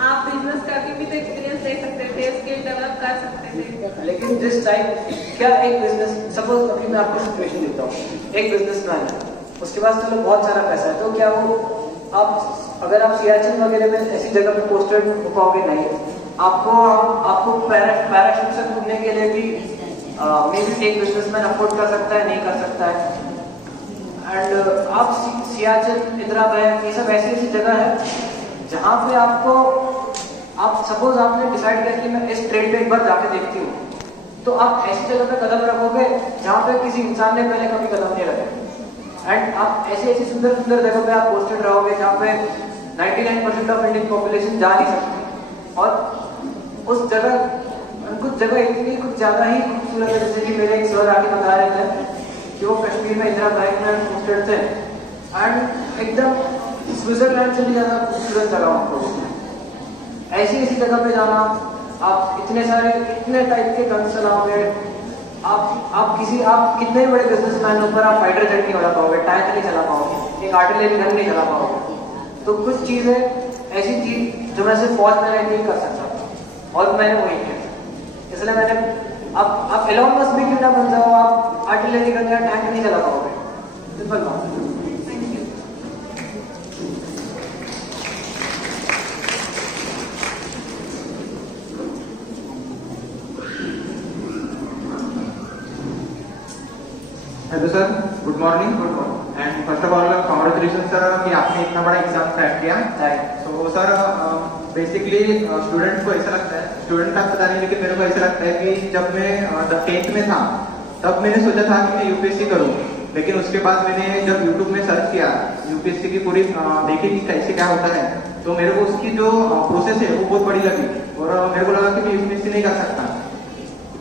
आप बिजनेस करके भी तो एक्सपीरियंस ले सकते थे, स्किल डेवलप कर सकते थे। लेकिन जिस टाइम क्या एक बिजनेस, सपोज अभी मैं आपको सिचुएशन देता हूँ, एक बिजनेसमैन है, उसके पास चलो बहुत सारा पैसा है, तो क्या वो अगर आप सियाचिन वगैरह में ऐसी जगह पे पोस्टेड रुकाओगे नहीं, आपको पैराशूट से कूदने के लिए भी मे बी एक बिजनेसमैन अफोर्ड कर सकता है, नहीं कर सकता है। एंड आप सियाचिन, इंदिरा बैंक, ये सब ऐसी जगह है जहाँ पे आप सपोज आपने डिसाइड किया कि मैं इस ट्रेन पे एक बार जाके देखती हूँ, तो आप ऐसी जगह पे कदम रखोगे जहाँ पे किसी इंसान ने पहले कभी कदम नहीं रखे। एंड आप ऐसी सुंदर सुंदर जगह पे आप पोस्टेड रहोगे जहाँ पे 99% ऑफ इंडियन पॉपुलेशन जा नहीं सकती। और उस जगह कुछ ज़्यादा ही खूबसूरत है। जैसे कि मेरे एक सर आके बता रहे थे कि वो कश्मीर में इंदिरा बैंक में पोस्टेड थे एंड एकदम स्विट्जरलैंड से भी ज़्यादा खूबसूरत जगह आपको। ऐसी जगह पे जाना, आप इतने टाइप के गन चलाओगे, आप कितने बड़े बिजनेसमैन ऊपर आप फाइटर जेट नहीं उड़ा पाओगे, टैंक नहीं चला पाओगे, एक आर्टिलरी गन नहीं चला पाओगे। तो कुछ चीज़ें ऐसी थी जो मैं सिर्फ फौज में नहीं कर सकता था और मैंने वही किया। इसलिए मैंने आप एलोन मस्क भी क्यों ना बन जाओ, आप आर्टिलरी गन या टैंक नहीं चला पाओगे। सिंपल बात है। Hello sir, good morning. Good morning and first of all congratulation sir कि आपने इतना बड़ा एग्जाम क्रैक किया। तो सर बेसिकली स्टूडेंट्स को ऐसा लगता है, स्टूडेंट का पता नहीं लेकिन मेरे को ऐसा लगता है कि जब मैं 10th में था तब मैंने सोचा था कि मैं यूपीएससी करूँ, लेकिन उसके बाद मैंने जब यूट्यूब में सर्च किया यूपीएससी की पूरी देखी कि कैसे क्या होता है, तो मेरे को उसकी जो प्रोसेस है वो बहुत बड़ी लगी और मेरे को लगा कि मैं यूपीएससी नहीं कर सकता।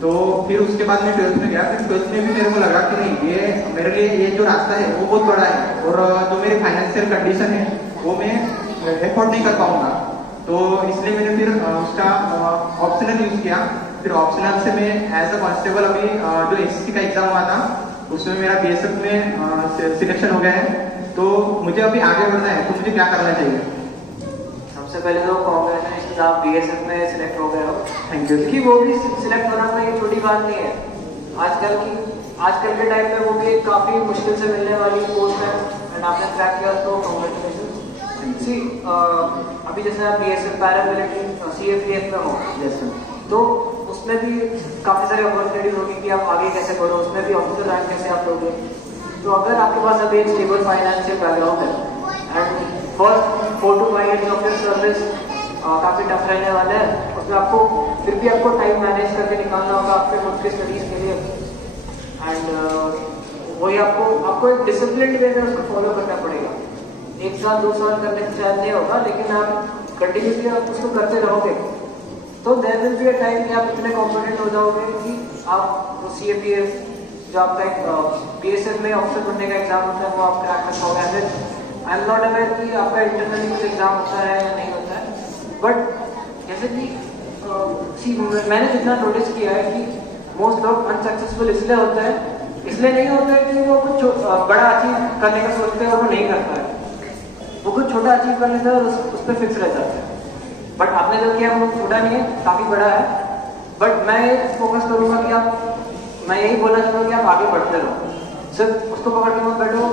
तो फिर उसके बाद मैं 12th में गया, फिर 12th में भी मेरे को लगा कि नहीं, ये मेरे लिए ये जो रास्ता है वो बहुत बड़ा है और जो मेरी फाइनेंशियल कंडीशन है वो मैं एफोर्ड नहीं कर पाऊंगा। तो इसलिए मैंने फिर उसका ऑप्शनल यूज किया। फिर ऑप्शनल से मैं एज अ कांस्टेबल अभी जो एसएससी का एग्जाम हुआ था उसमें मेरा बीएसएफ में सिलेक्शन हो गया है। तो मुझे अभी आगे बढ़ना है, तो मुझे क्या करना चाहिए? सबसे पहले तो कांग्रेचुलेशन, आप बीएसएफ में सिलेक्ट हो गए हो। Thank you. क्योंकि वो भी सिलेक्ट होना कोई छोटी बात नहीं है। आजकल के टाइम में वो भी एक काफी मुश्किल से मिलने वाली पोस्ट है एंड आपने क्रैक किया, तो कांग्रेचुलेशन। अभी जैसे आप बीएसएफ पैरामिलिट्री सीएफडीएफ में हो, तो उसमें भी काफ़ी सारी अपॉर्चुनिटीज होगी कि आप आगे कैसे बढ़ो, उसमें भी ऑफिसर रैंक कैसे आप लोगे। तो अगर आपके पास अभी एक स्टेबल फाइनेंशियल बैकग्राउंड है and first 4 to 5 years of your service काफ़ी टफ रहने वाला है, उसमें आपको फिर भी आपको टाइम मैनेज करके निकालना होगा आपके खुद के स्टडीज़ के लिए। एंड वही आपको एक डिसिप्लिन वे में उसको फॉलो करना पड़ेगा। 1 साल 2 साल करने से शायद नहीं होगा, लेकिन आप कंटिन्यूसली आप उसको करते रहोगे तो there will be a time कि आप इतने कॉन्फिडेंट हो जाओगे कि आप वो CAPS जो आपका एक BSF में ऑफिसर बनने का एग्जाम होता है वो आप क्रैक कर पाओगे। आई एम नॉट अवेयर कि आपका इंटरनली कुछ एग्जाम होता है या नहीं होता है, बट जैसे कि मैंने जितना नोटिस किया है कि मोस्ट लोग अनसक्सेसफुल इसलिए होते हैं, इसलिए नहीं होता है कि वो कुछ बड़ा अचीव करने का सोचते हैं और वो नहीं करता है। वो कुछ छोटा अचीव कर लेता है और उस पर फिक्स रह जाता है। बट आपने जो किया वो छोटा नहीं है, काफ़ी बड़ा है। बट मैं ये फोकस करूँगा कि मैं यही बोलना चाहूँगा कि आप आगे बढ़ते रहो, सिर्फ उसको पकड़ के मत बैठो,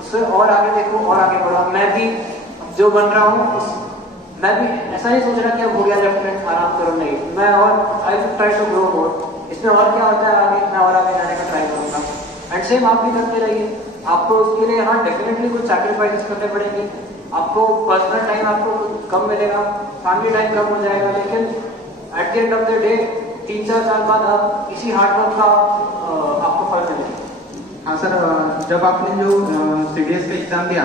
उससे और आगे देखो और आगे बढ़ो। मैं भी जो बन रहा हूँ मैं भी ऐसा नहीं सोच रहा कि अब हो गया लेफ्टिनेंट आराम करो, नहीं, मैं और I will try to grow more. इसमें और क्या होता है आगे, मैं और आगे जाने का ट्राई करूँगा। एंड सेम आप भी करते रहिए। आपको उसके लिए हाँ डेफिनेटली कुछ सैक्रिफाइसेस करने पड़ेंगे, आपको पर्सनल टाइम आपको कम मिलेगा, फैमिली टाइम कम हो जाएगा, लेकिन at the end of the day 3-4 साल बाद आप इसी हार्डवर्क का आपको फल मिलेगा। हाँ सर, जब आपने जो CDS का एग्जाम दिया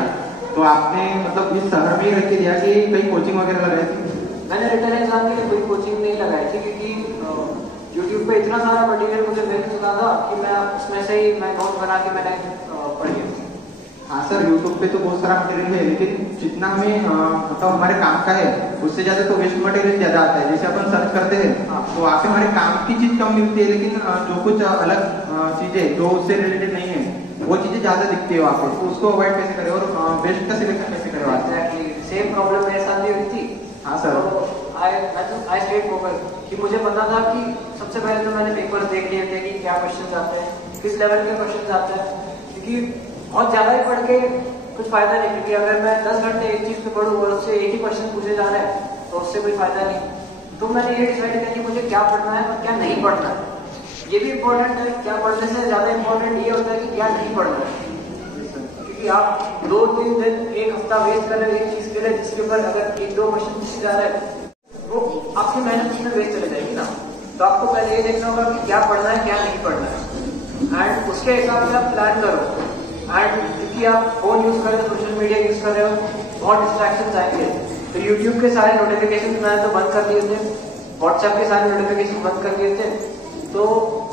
तो आपने मतलब इस शहर में ही रख के दिया कि कहीं कोचिंग वगैरह लगाई थी? मैंने रिटर्न एग्जाम के लिए कोई कोचिंग नहीं लगाई थी, क्योंकि YouTube पे इतना सारा मटेरियल मुझे मिल चुका था कि मैं उसमें से ही मैं नोट बना के मैंने पढ़ लिया। हाँ सर, YouTube पे तो बहुत सारा मटेरियल है, लेकिन जितना हमें मतलब हमारे काम का है उससे ज़्यादा तो वेस्ट मटेरियल ज़्यादा आता है। जैसे अपन सर्च करते हैं तो वहाँ पे हमारे काम की चीज़ कम मिलती है, लेकिन जो कुछ अलग चीज़ें जो उससे रिलेटेड नहीं है वो चीज़ें ज़्यादा दिखती है वहाँ पे। तो उसको अवॉइड कैसे करें और बेस्ट का सिलेक्शन कैसे करें? एग्जैक्टली सेम प्रॉब्लम मेरे साथ भी हुई थी। हाँ सर, आई स्टेट फोकस कि मुझे पता था कि सबसे पहले तो मैंने पेपर्स देख लिए थे कि क्या क्वेश्चन आते हैं, किस लेवल के क्वेश्चन आते हैं, क्योंकि बहुत ज़्यादा ही पढ़ के कुछ फायदा नहीं। क्योंकि अगर मैं 10 घंटे एक चीज़ पे पढ़ूँ और उससे एक ही क्वेश्चन पूछे जा रहे हैं तो उससे कोई फायदा नहीं। तो मैंने ये डिसाइड किया कि मुझे क्या पढ़ना है और क्या नहीं पढ़ना है। ये भी इम्पोर्टेंट है, क्या पढ़ने से ज़्यादा इम्पोर्टेंट ये होता है कि क्या नहीं पढ़ना है। क्योंकि आप 2-3 दिन 1 हफ्ता वेस्ट कर रहे हैं एक चीज़ के लिए जिसके ऊपर अगर 1-2 क्वेश्चन पूछे जा रहे हैं वो आपकी मेहनत उसमें वेस्ट चले जाएगी ना। तो आपको पहले ये देखना होगा कि क्या पढ़ना है क्या नहीं पढ़ना है, एंड उसके हिसाब से आप प्लान करो। एंड क्योंकि आप फोन यूज कर रहे हो, सोशल मीडिया यूज कर रहे हो, बहुत डिस्ट्रैक्शन आएंगे। तो यूट्यूब के सारे नोटिफिकेशन मैंने तो बंद कर दिए थे, व्हाट्सएप के सारे नोटिफिकेशन बंद कर दिए थे, तो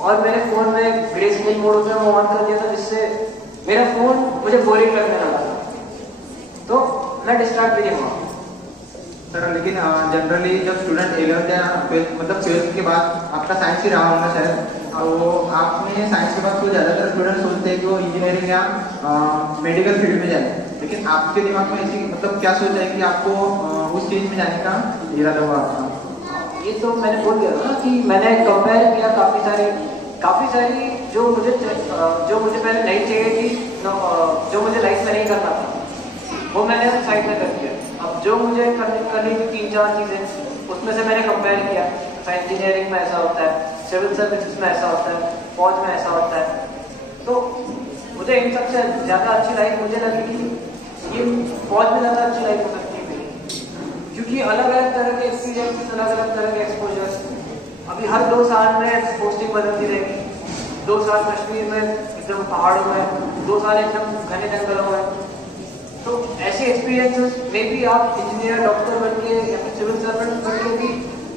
और मेरे फोन में ग्रे स्क्रीन मोड होता है वो ऑन कर दिया था, जिससे मेरा फोन मुझे बोरिंग लगने लगा था, तो मैं डिस्ट्रैक्ट भी नहीं हुआ। सर लेकिन जनरली जब स्टूडेंट 11th या मतलब 12th के बाद आपका साइंस ही रहा होगा शायद, तो आपने साइंस के बाद तो ज़्यादातर स्टूडेंट सोचते हैं कि वो इंजीनियरिंग या मेडिकल फील्ड में जाए, लेकिन आपके दिमाग में ऐसी मतलब क्या सोच है कि आपको उस चीज़ में जाने का इरादा हुआ आपका? ये तो मैंने बोल दिया था ना कि मैंने कंपेयर किया काफ़ी सारी जो मुझे पहले नहीं चाहिए थी, जो मुझे लाइफ में नहीं करना था वो मैंने साइड में कर दिया। अब जो मुझे करनी थी 3-4 चीज़ें उसमें से मैंने कंपेयर किया। इंजीनियरिंग में ऐसा होता है, सिविल सर्विसेज में ऐसा होता है, फौज में ऐसा होता है, तो मुझे इन सबसे ज़्यादा अच्छी लाइफ मुझे लगी कि ये फौज में ज़्यादा अच्छी लाइफ हो सकती है, क्योंकि अलग अलग तरह के एक्सपीरियंस, अलग अलग तरह के एक्सपोजर्स। अभी हर 2 साल में पोस्टिंग बदलती रहेगी। 2 साल कश्मीर में एकदम पहाड़ों में, 2 साल एकदम घने जंगलों में, तो ऐसे एक्सपीरियंसेस में भी आप इंजीनियर, डॉक्टर बन के या फिर सिविल सर्वेंट बन के भी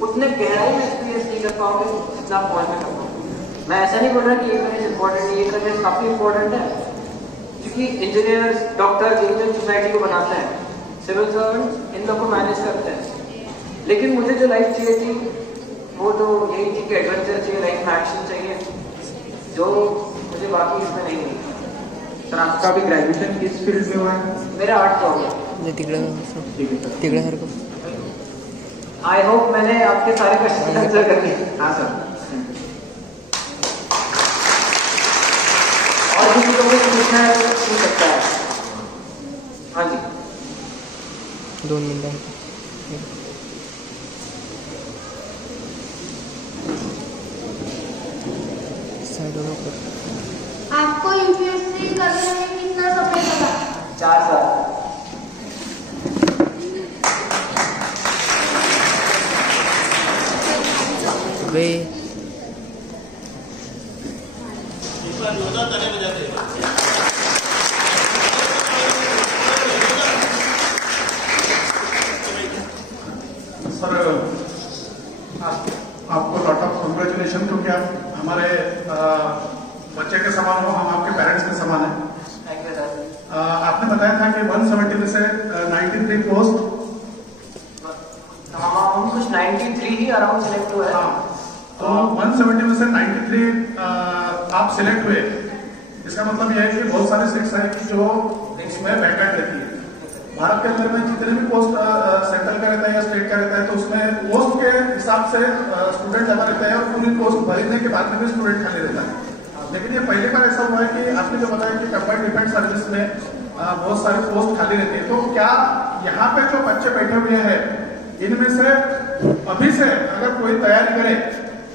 उतने गहराई में एक्सपीरियंस नहीं कर पाओगे जितना आप फौज में कर पाओगे। मैं ऐसा नहीं बोल रहा कि ये करियर इंपॉर्टेंट है, ये करियर काफ़ी इंपॉर्टेंट है, क्योंकि इंजीनियर्स, डॉक्टर्स इंडियन सोसाइटी को बनाते हैं, सिविल सर्वेंट्स इन लोग को मैनेज करते हैं। लेकिन मुझे जो लाइफ चाहिए थी वो तो यही थी कि एडवेंचर चाहिए, लाइफ में एक्शन चाहिए, जो मुझे बाकी इसमें नहीं मिली। सर आपका अभी ग्रेजुएशन किस फील्ड में हुआ है? मेरा आर्ट्स हो गया। तिकडे सारखं। आई होप मैंने आपके सारे क्वेश्चन आंसर कर दिए। हाँ सर। और किसी को कुछ पूछना है तो पूछ सकता है। हाँ जी 2 मिनिटं। आपको यूपीएससी करने में कितना समय लगा? 4 साल। वे सर आपको लॉट ऑफ कॉन्ग्रेचुलेशन, क्योंकि आप हमारे बच्चे के समान हो, हम आपके पेरेंट्स के समान हैं। Thank you sir. आपने बताया था कि 170 में से 93 पोस्ट, हाँ हम कुछ 93 ही अराउंड सिलेक्ट हुए हैं। हाँ, तो 170 में से 93 आप सिलेक्ट हुए। इसका मतलब यह है कि बहुत सारे सीट्स हैं कि जो इसमें वैकेंट रहती है। भारत के अंदर में जितने भी पोस्ट सेंट्रल का रहता है या स्टेट का रहता है, तो उसमें पोस्ट के हिसाब से स्टूडेंट जमा रहता है और पूरी पोस्ट भरने के बाद में भी स्टूडेंट खाली रहता है। लेकिन ये पहली बार ऐसा हुआ है कि आपने जो बताया कि कंबाइंड डिफेंस सर्विस में बहुत सारी पोस्ट खाली रहती है। तो क्या यहाँ पे जो बच्चे बैठे हुए हैं, इनमें से अभी से अगर कोई तैयारी करे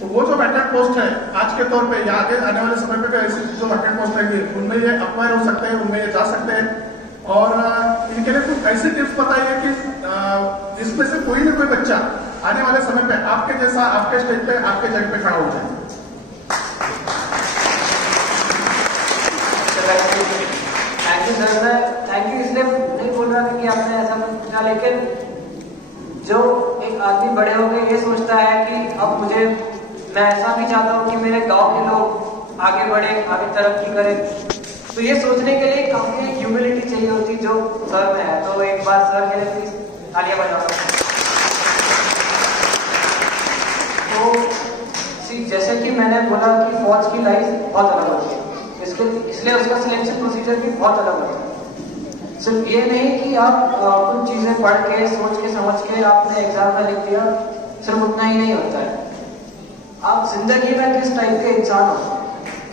तो वो जो वैकेंट पोस्ट है आज के तौर पे या आगे आने वाले समय पे ऐसी जो वैकेंट पोस्ट है उनमें ये अक्वायर हो सकते हैं, उनमें ये जा सकते हैं। और इनके लिए कुछ ऐसी टिप्स बताइए कि इसमें से कोई ना कोई बच्चा आने वाले समय पे आपके जैसा आपके स्टेज पे आपके जगह पे खड़ा हो जाए। Thank you sir. मैं थैंक यू इसलिए नहीं बोल रहा कि आपने ऐसा कुछ पूछा, लेकिन जो एक आदमी बड़े होकर ये सोचता है कि अब मुझे, मैं ऐसा भी चाहता हूँ कि मेरे गांव के लोग आगे बढ़े, आगे तरक्की करें, तो ये सोचने के लिए काफी ह्यूमिलिटी चाहिए होती जो सर में है। तो एक बार सर के लिए प्लीज तालियां बजाओ। तो जैसे कि मैंने बोला कि फौज की लाइफ बहुत अलग होती है, इसलिए उसका सिलेक्शन प्रोसीजर भी बहुत अलग होता है। सिर्फ ये नहीं कि आप कुछ चीजें पढ़ के सोच के समझ के आपने एग्जाम में लिख दिया, सिर्फ उतना ही नहीं होता है। आप जिंदगी में किस टाइप के इंसान हो,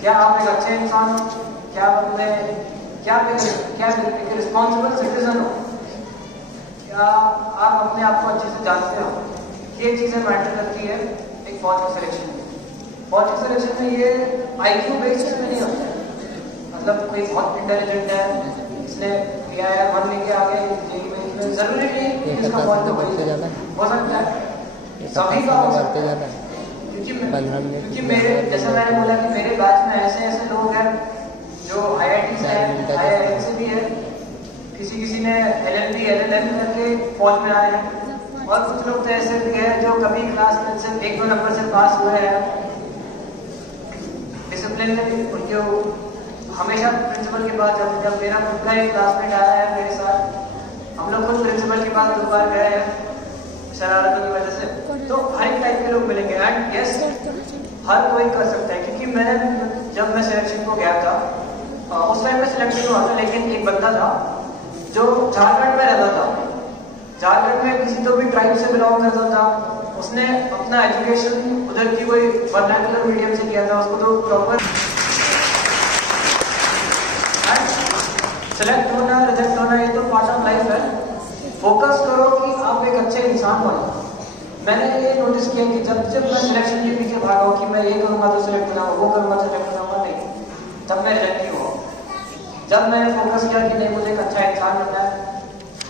क्या आप एक अच्छे इंसान हो, क्या एक रिस्पॉन्सिबल सिटीजन हो, क्या आप अपने आप को अच्छे से जानते हो, ये चीजें मैटर करती है एक फौज के सिलेक्शन में। फौज के सिलेक्शन में ये IQ बेस्ड में नहीं होता है। मतलब कोई बहुत इंटेलिजेंट है, इसने PIR-1 लेके आ गए, जरूरी नहीं इसका फौज में हो सकता है, सभी का हो सकता है। क्योंकि मेरे, जैसा मैंने बोला कि मेरे बैच में ऐसे ऐसे लोग हैं जो IIT से है, IIM से भी है, किसी ने LLB LLM करके फौज में आए हैं, और कुछ लोग तो ऐसे भी हैं जो कभी क्लास में से 1-2 नंबर से पास हुए हैं। डिसिप्लिन में भी उनके हमेशा प्रिंसिपल की बात जाती है। जब मेरा खुद का एक क्लासमेट आया है मेरे साथ, हम लोग खुद प्रिंसिपल की बात 2 बार गए हैं शरारतों की वजह से। तो हर एक टाइप के लोग मिलेंगे, एंड यस हर कोई कर सकता है। क्योंकि जब मैं सिलेक्शन को गया था उस टाइम में सिलेक्शन हुआ था, लेकिन एक बंदा था जो झारखंड में रहता था, झारखंड में किसी तो भी ट्राइब से बिलोंग करता था। उसने अपना एजुकेशन उधर की कोई वर्नाकुलर मीडियम से किया था, उसको तो प्रॉपर सेलेक्ट होना रिजेक्ट होना ये तो पार्ट ऑफ लाइफ है। फोकस करो कि आप एक अच्छे इंसान बनो। मैंने ये नोटिस किया कि जब मैं सिलेक्शन के पीछे भागा हूँ कि मैं ये करूँगा तो सिलेक्ट होना, वो करूँगा तो सिलेक्ट होना, नहीं, तब मैं रिजेक्ट ही हुआ। जब मैंने फोकस किया कि नहीं मुझे एक अच्छा इंसान बनना है,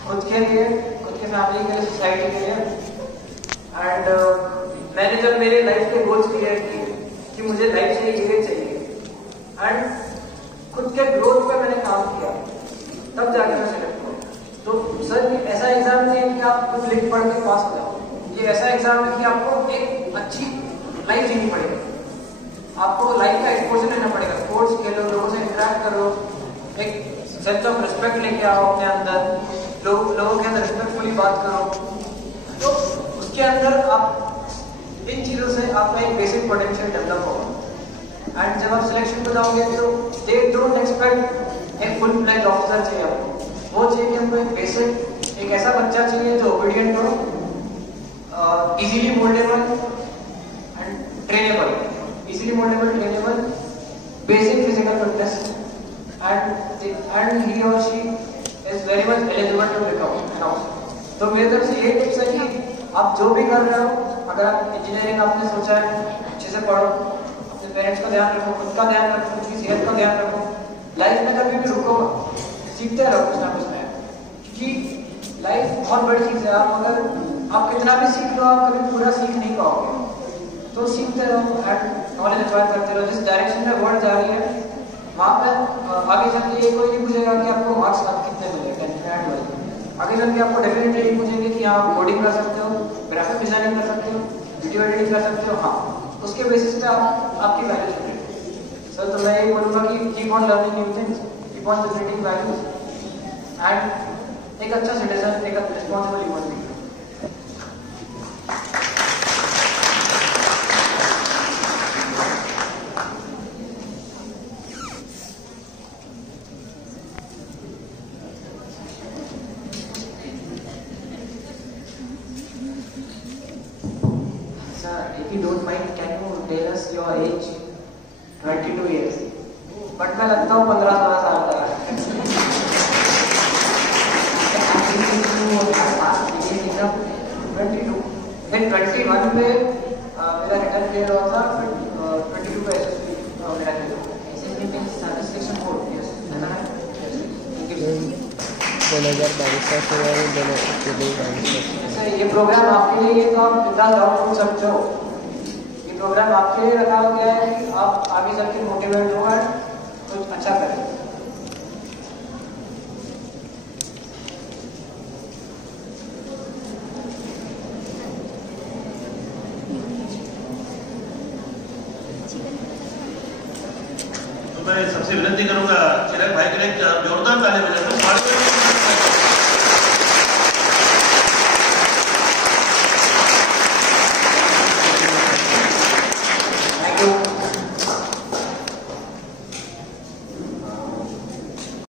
खुद के लिए, खुद की फैमिली के लिए, सोसाइटी के लिए, एंड मैंने जब मेरे लाइफ के गोल्स क्लियर किए कि मुझे लाइफ से ये चाहिए, एंड खुद के ग्रोथ पे मैंने काम किया, तब जाके मैं सिलेक्ट हुआ। तो सर ऐसा एग्जाम नहीं है कि आप कुछ लिख पढ़ के पास हो जाओ, ये ऐसा एग्जाम है कि आपको एक अच्छी लाइफ जीनी पड़ेगी, आपको लाइफ का एक्सपोजर लेना पड़ेगा, स्पोर्ट्स खेलो, लोगों से इंटरेक्ट करो, एक सेंस ऑफ रिस्पेक्ट लेके आओ अपने अंदर, लोगों के अंदर रिस्पेक्टफुली बात करो। तो उसके अंदर आप इन चीजों से आपका एक बेसिक पोटेंशियल डेवलप होगा। एंड जब आप सिलेक्शन को जाओगे तो दे डोंट एक्सपेक्ट एक फुल फ्लेज ऑफिसर चाहिए आपको, वो चाहिए कि हमको एक बेसिक, एक ऐसा बच्चा चाहिए जो ओबीडियंट हो, easily mouldable and trainable, basic physical fitness, and he और she is very much eligible to become an officer. तो मेरी तरफ से ये टिप्स है कि आप जो भी कर रहे हो, अगर आप इंजीनियरिंग आपने सोचा है, अच्छे से पढ़ो, अपने पेरेंट्स का ध्यान रखो, खुद का ध्यान रखो, खुद की सेहत का ध्यान रखो। लाइफ में कभी भी रुको मत, सीखते रहो कुछ ना कुछ नया, क्योंकि लाइफ बहुत बड़ी चीज है। आप कितना भी सीख लो, आप कभी पूरा सीख नहीं पाओगे। तो सीखते रहो, नॉलेज एक्वायर करते रहो। जिस डायरेक्शन में वर्ल्ड जा रही है वहाँ पे आगे चल के ये कोई नहीं पूछेगा कि आपको मार्क्स कितने मिले 10th में 12th। आगे चल के आपको डेफिनेटली ये पूछेंगे कि आप कोडिंग कर सकते हो, ग्राफिक डिजाइनिंग कर सकते हो, वीडियो एडिटिंग कर सकते हो। हाँ, उसके बेसिस पे आपकी वैल्यू चलेगी। सर तो मैं ये बोलूँगा कि keep on learning new things, keep on generating values and एक अच्छा सिटीजन, एक responsible human being. If you don't mind, can you tell us your age? 22 years. But मैं लगता हूँ 15-16 साल का है। 22 फिर 21 पे मेरा रिटर्न क्लियर हुआ था, फिर 22 पे SSB मेरा क्लियर हुआ। SSB में satisfaction code, yes, ऐसा है? 2022 का शुरू है, 2022 जैसे ये प्रोग्राम आपके लिए, ये तो आप जितना डाउट पूछ सकते हो। ये प्रोग्राम आपके लिए रखा गया है कि आप आगे चल के मोटिवेट हो और कुछ अच्छा करें। तो मैं सबसे विनती करूंगा चिराग भाई के लिए जोरदार ताली बजाएं। Thank you.